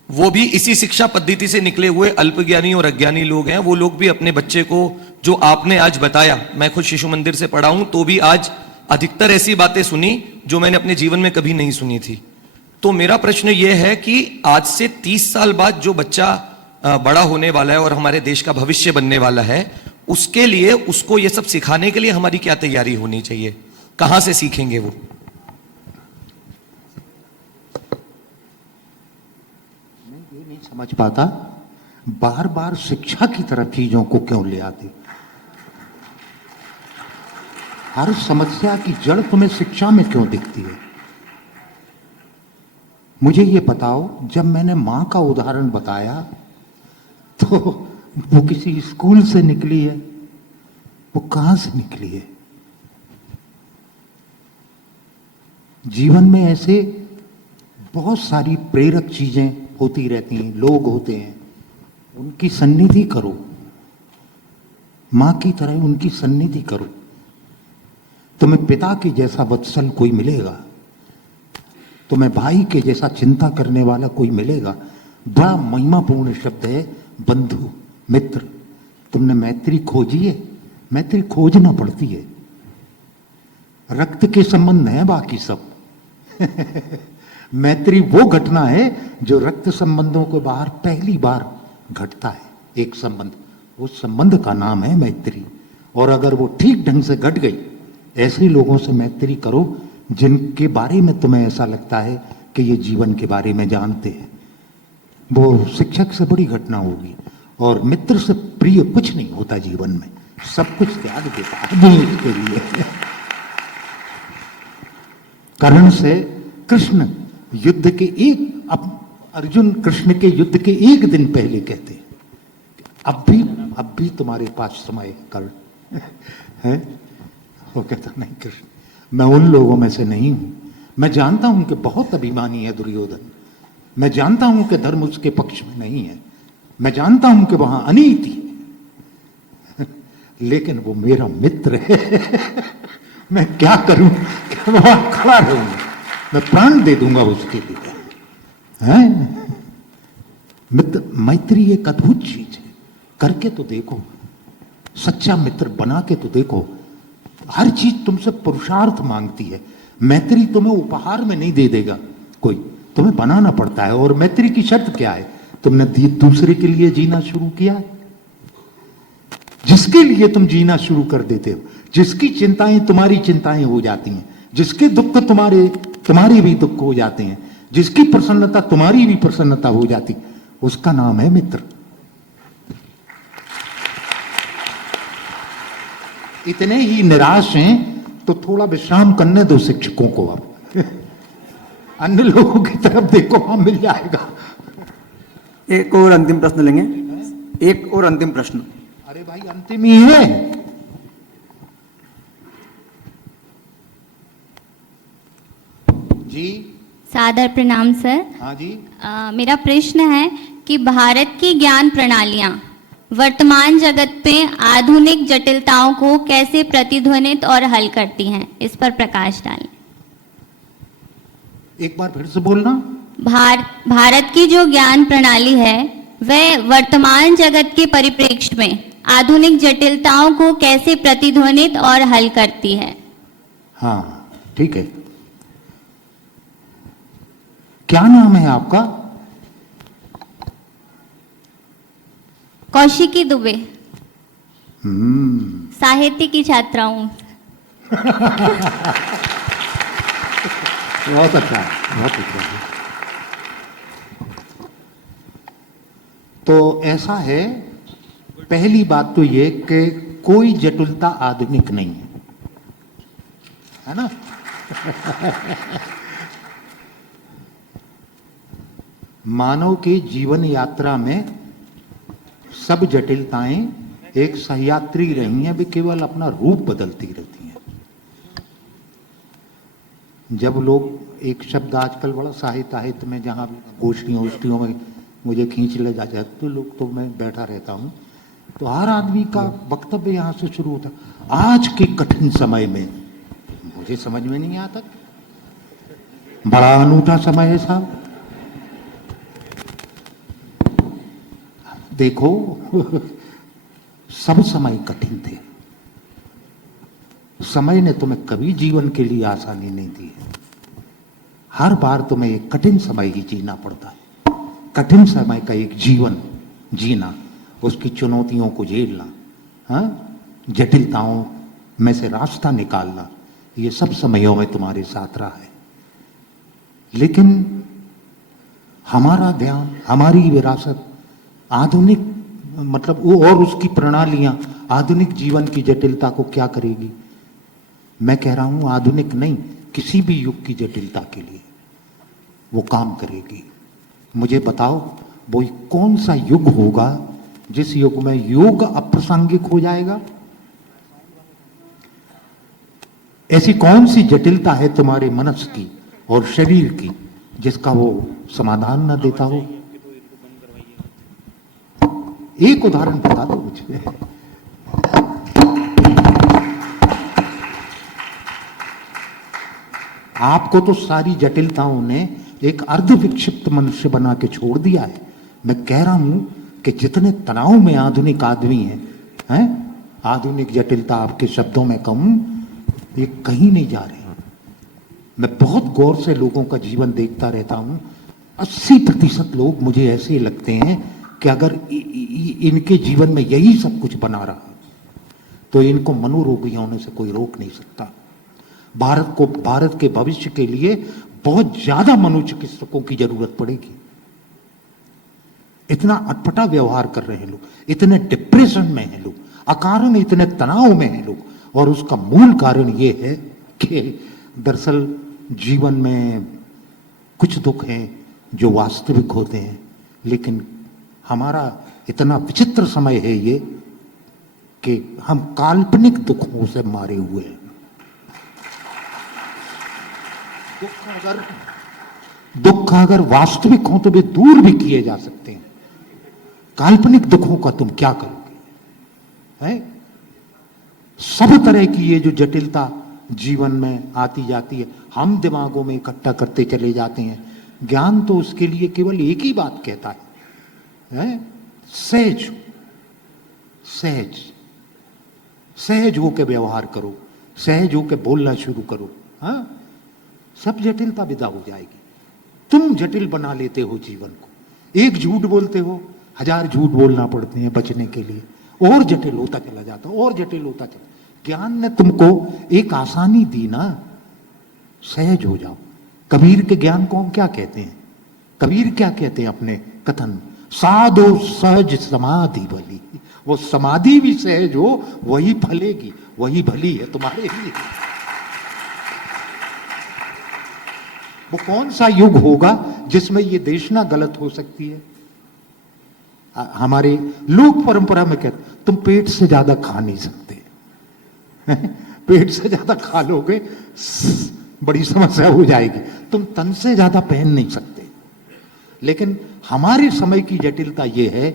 वो भी इसी शिक्षा पद्धति से निकले हुए अल्पज्ञानी और अज्ञानी लोग हैं। वो लोग भी अपने बच्चे को, जो आपने आज बताया, मैं खुद शिशु मंदिर से पढ़ा हूं, तो भी आज अधिकतर ऐसी बातें सुनी जो मैंने अपने जीवन में कभी नहीं सुनी थी। तो मेरा प्रश्न ये है कि आज से 30 साल बाद जो बच्चा बड़ा होने वाला है और हमारे देश का भविष्य बनने वाला है, उसके लिए, उसको ये सब सिखाने के लिए हमारी क्या तैयारी होनी चाहिए? कहां से सीखेंगे वो? ये नहीं समझ पाता, बार बार शिक्षा की तरफ चीजों को क्यों ले आते? हर समस्या की जड़ तुम्हें शिक्षा में क्यों दिखती है? मुझे ये बताओ, जब मैंने मां का उदाहरण बताया तो वो किसी स्कूल से निकली है? वो कहां से निकली है? जीवन में ऐसे बहुत सारी प्रेरक चीजें होती रहती हैं, लोग होते हैं, उनकी सन्निधि करो, मां की तरह उनकी सन्निधि करो। तुम्हें पिता के जैसा वत्सल कोई मिलेगा, तुम्हें भाई के जैसा चिंता करने वाला कोई मिलेगा। बड़ा महिमापूर्ण शब्द है बंधु, मित्र। तुमने मैत्री खोजी है? मैत्री खोजना पड़ती है। रक्त के संबंध है बाकी सब। मैत्री वो घटना है जो रक्त संबंधों के बाहर पहली बार घटता है, एक संबंध। उस संबंध का नाम है मैत्री। और अगर वो ठीक ढंग से घट गई, ऐसे लोगों से मैत्री करो जिनके बारे में तुम्हें ऐसा लगता है कि ये जीवन के बारे में जानते हैं। वो शिक्षक से बड़ी घटना होगी। और मित्र से प्रिय कुछ नहीं होता जीवन में, सब कुछ त्याग देता है उसके लिए। कर्ण से कृष्ण युद्ध के अब अर्जुन कृष्ण के युद्ध के एक दिन पहले कहते हैं, अब भी तुम्हारे पास समय है कर्ण है? वो कहता नहीं कृष्ण, मैं उन लोगों में से नहीं हूं। मैं जानता हूं कि बहुत अभिमानी है दुर्योधन, मैं जानता हूं कि धर्म उसके पक्ष में नहीं है, मैं जानता हूं कि वहां अनीति है, लेकिन वो मेरा मित्र है। मैं क्या करूं कि वहां खड़ा रहूंगा, मैं प्राण दे दूंगा उसके लिए। हैं? मित्र, मैत्री एक अद्भुत चीज है। करके तो देखो, सच्चा मित्र बना के तो देखो। हर चीज तुमसे पुरुषार्थ मांगती है। मैत्री तुम्हें उपहार में नहीं दे देगा कोई, तुम्हें बनाना पड़ता है। और मैत्री की शर्त क्या है? तुमने दूसरे के लिए जीना शुरू किया है। जिसके लिए तुम जीना शुरू कर देते हो, जिसकी चिंताएं तुम्हारी चिंताएं हो जाती हैं, जिसके दुख तुम्हारे भी दुख हो जाते हैं, जिसकी प्रसन्नता तुम्हारी भी प्रसन्नता हो जाती, उसका नाम है मित्र। इतने ही निराश हैं तो थोड़ा विश्राम करने दो शिक्षकों को। अब अन्य लोगों की तरफ देखो, वहां मिल जाएगा। एक और अंतिम प्रश्न लेंगे, एक और अंतिम प्रश्न। अरे भाई अंतिम ही है। जी सादर प्रणाम सर। हाँ जी। मेरा प्रश्न है कि भारत की ज्ञान प्रणालियां वर्तमान जगत में आधुनिक जटिलताओं को कैसे प्रतिध्वनित और हल करती हैं, इस पर प्रकाश डालें। एक बार फिर से बोलना। भारत की जो ज्ञान प्रणाली है वह वर्तमान जगत के परिप्रेक्ष्य में आधुनिक जटिलताओं को कैसे प्रतिध्वनित और हल करती है। हाँ ठीक है। क्या नाम है आपका? कौशिकी दुबे। साहित्य की छात्रा हूं। बहुत अच्छा, बहुत अच्छा। तो ऐसा है पहली बात तो ये कि कोई जटिलता आधुनिक नहीं है ना? मानव के जीवन यात्रा में सब जटिलताएं एक सहयात्री रही हैं, वे केवल अपना रूप बदलती रहती हैं। जब लोग एक शब्द आजकल बड़ा साहित्य में, जहाँ गोष्ठियों में मुझे खींच ले जाते तो लोग, तो मैं बैठा रहता हूँ तो हर आदमी का वक्तव्य यहाँ से शुरू होता। आज के कठिन समय में मुझे समझ में नहीं आता, बड़ा अनूठा समय है साहब। देखो सब समय कठिन थे, समय ने तुम्हें कभी जीवन के लिए आसानी नहीं दी है। हर बार तुम्हें एक कठिन समय ही जीना पड़ता है। कठिन समय का एक जीवन जीना, उसकी चुनौतियों को झेलना, हाँ, जटिलताओं में से रास्ता निकालना, ये सब समयों में तुम्हारे साथ रहा है। लेकिन हमारा ध्यान, हमारी विरासत आधुनिक, मतलब वो और उसकी प्रणालियां आधुनिक जीवन की जटिलता को क्या करेगी? मैं कह रहा हूं आधुनिक नहीं, किसी भी युग की जटिलता के लिए वो काम करेगी। मुझे बताओ वो कौन सा युग होगा जिस युग में योग अप्रासंगिक हो जाएगा? ऐसी कौन सी जटिलता है तुम्हारे मनस की और शरीर की जिसका वो समाधान न देता हो? एक उदाहरण बता दो मुझे। आपको तो सारी जटिलताओं ने एक अर्ध विक्षिप्त मनुष्य बना के छोड़ दिया है। मैं कह रहा हूं कि जितने तनाव में आधुनिक आदमी हैं, आधुनिक जटिलता आपके शब्दों में कहूं, ये कहीं नहीं जा रहे। मैं बहुत गौर से लोगों का जीवन देखता रहता हूं। 80% लोग मुझे ऐसे लगते हैं कि अगर इनके जीवन में यही सब कुछ बना रहा तो इनको मनोरोगी होने से कोई रोक नहीं सकता। भारत के भविष्य के लिए बहुत ज्यादा मनोचिकित्सकों की जरूरत पड़ेगी। इतना अटपटा व्यवहार कर रहे हैं लोग, इतने डिप्रेशन में हैं लोग, अकारण इतने तनाव में हैं लोग, और उसका मूल कारण ये है कि दरअसल जीवन में कुछ दुख हैं जो वास्तविक होते हैं, लेकिन हमारा इतना विचित्र समय है ये कि हम काल्पनिक दुखों से मारे हुए हैं। दुख अगर वास्तविक हो तो वे दूर भी किए जा सकते हैं। काल्पनिक दुखों का तुम क्या करोगे? है सब तरह की ये जो जटिलता जीवन में आती जाती है, हम दिमागों में इकट्ठा करते चले जाते हैं। ज्ञान तो उसके लिए केवल एक ही बात कहता है, सहज सहज सहज होकर व्यवहार करो, सहज होकर बोलना शुरू करो, हाँ, सब जटिलता विदा हो जाएगी। तुम जटिल बना लेते हो जीवन को, एक झूठ बोलते हो, 1000 झूठ बोलना पड़ते हैं बचने के लिए, और जटिल होता चला जाता, और जटिल होता चला। ज्ञान ने तुमको एक आसानी दी ना, सहज हो जाओ। कबीर के ज्ञान को हम क्या कहते हैं? कबीर क्या कहते हैं अपने कथन? साधो सहज समाधि भली। वो समाधि भी सहज हो, वही फलेगी, वही भली है तुम्हारे लिए। वो कौन सा युग होगा जिसमें ये देशना गलत हो सकती है? हमारे लोक परंपरा में कहते तुम पेट से ज्यादा खा नहीं सकते। पेट से ज्यादा खा लोगे बड़ी समस्या हो जाएगी। तुम तन से ज्यादा पहन नहीं सकते। लेकिन हमारे समय की जटिलता यह है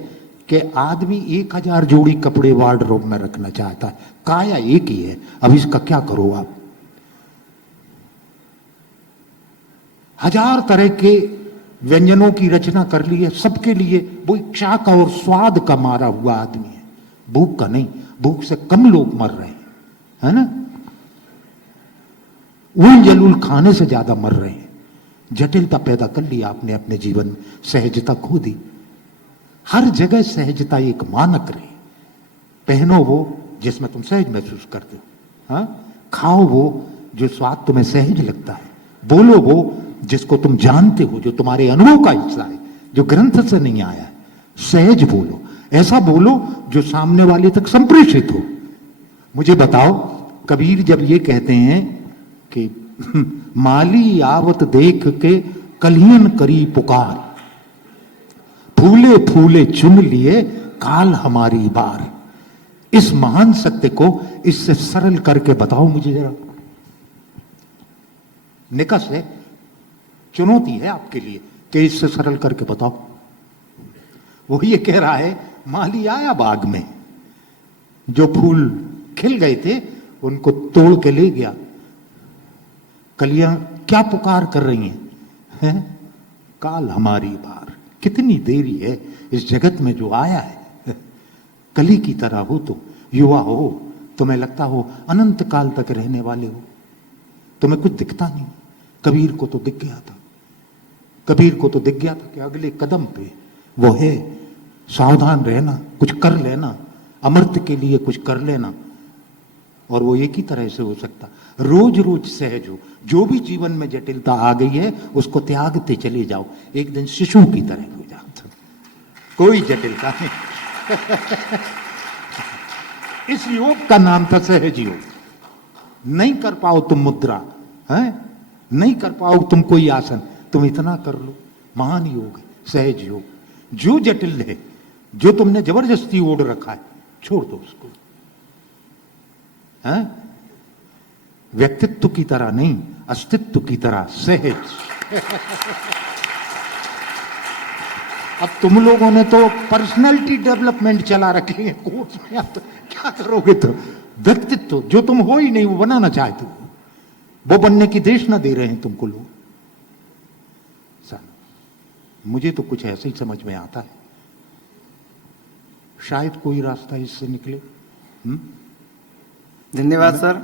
कि आदमी 1000 जोड़ी कपड़े वार्डरोब में रखना चाहता है। काया एक ही है, अब इसका क्या करो आप? 1000 तरह के व्यंजनों की रचना कर ली है सबके लिए। वो इच्छा का और स्वाद का मारा हुआ आदमी है, भूख का नहीं। भूख से कम लोग मर रहे हैं, है ना? उल जलूल खाने से ज्यादा मर रहे हैं। जटिलता पैदा कर ली आपने अपने जीवन में, सहजता खो दी। हर जगह सहजता एक मानक रहे। पहनो वो जिसमें तुम सहज महसूस करते हो, हाँ? खाओ वो जो स्वाद तुम्हें सहज लगता है। बोलो वो जिसको तुम जानते हो, जो तुम्हारे अनुभव का हिस्सा है, जो ग्रंथ से नहीं आया है। सहज बोलो। ऐसा बोलो जो सामने वाले तक संप्रेषित हो। मुझे बताओ, कबीर जब ये कहते हैं कि माली आवत देख के कलियन करी पुकार, फूले फूले चुन लिए काल हमारी बार, इस महान सत्य को इससे सरल करके बताओ मुझे जरा। निकष है, चुनौती है आपके लिए कि इससे सरल करके बताओ। वो ये कह रहा है, माली आया बाग में, जो फूल खिल गए थे उनको तोड़ के ले गया, कलियां क्या पुकार कर रही हैं? काल हमारी बार। कितनी देरी है इस जगत में जो आया है। कली की तरह हो तुम, युवा हो, तुम्हें लगता हो अनंत काल तक रहने वाले हो, तुम्हें कुछ दिखता नहीं। कबीर को तो दिख गया था, कबीर को तो दिख गया था कि अगले कदम पे वो है। सावधान रहना, कुछ कर लेना, अमृत के लिए कुछ कर लेना। और वो एक ही तरह से हो सकता, रोज रोज सहज हो। जो भी जीवन में जटिलता आ गई है उसको त्यागते चले जाओ, एक दिन शिशु की तरह हो जाओ, कोई जटिलता नहीं। इस योग का नाम था सहज योग। नहीं कर पाओ तुम मुद्रा, है नहीं कर पाओ तुम कोई आसन, तुम इतना कर लो, महान योग है सहज योग। जो जटिल है, जो तुमने जबरदस्ती ओढ़ रखा है, छोड़ दो उसको। है व्यक्तित्व की तरह नहीं, अस्तित्व की तरह सहज। अब तुम लोगों ने तो पर्सनालिटी डेवलपमेंट चला रखी है कोर्स में, अब तो क्या करोगे? तो व्यक्तित्व जो तुम हो ही नहीं वो बनाना चाहते हो, वो बनने की देश ना दे रहे हैं तुमको लोग। मुझे तो कुछ ऐसे ही समझ में आता है, शायद कोई रास्ता इससे निकले। धन्यवाद सर।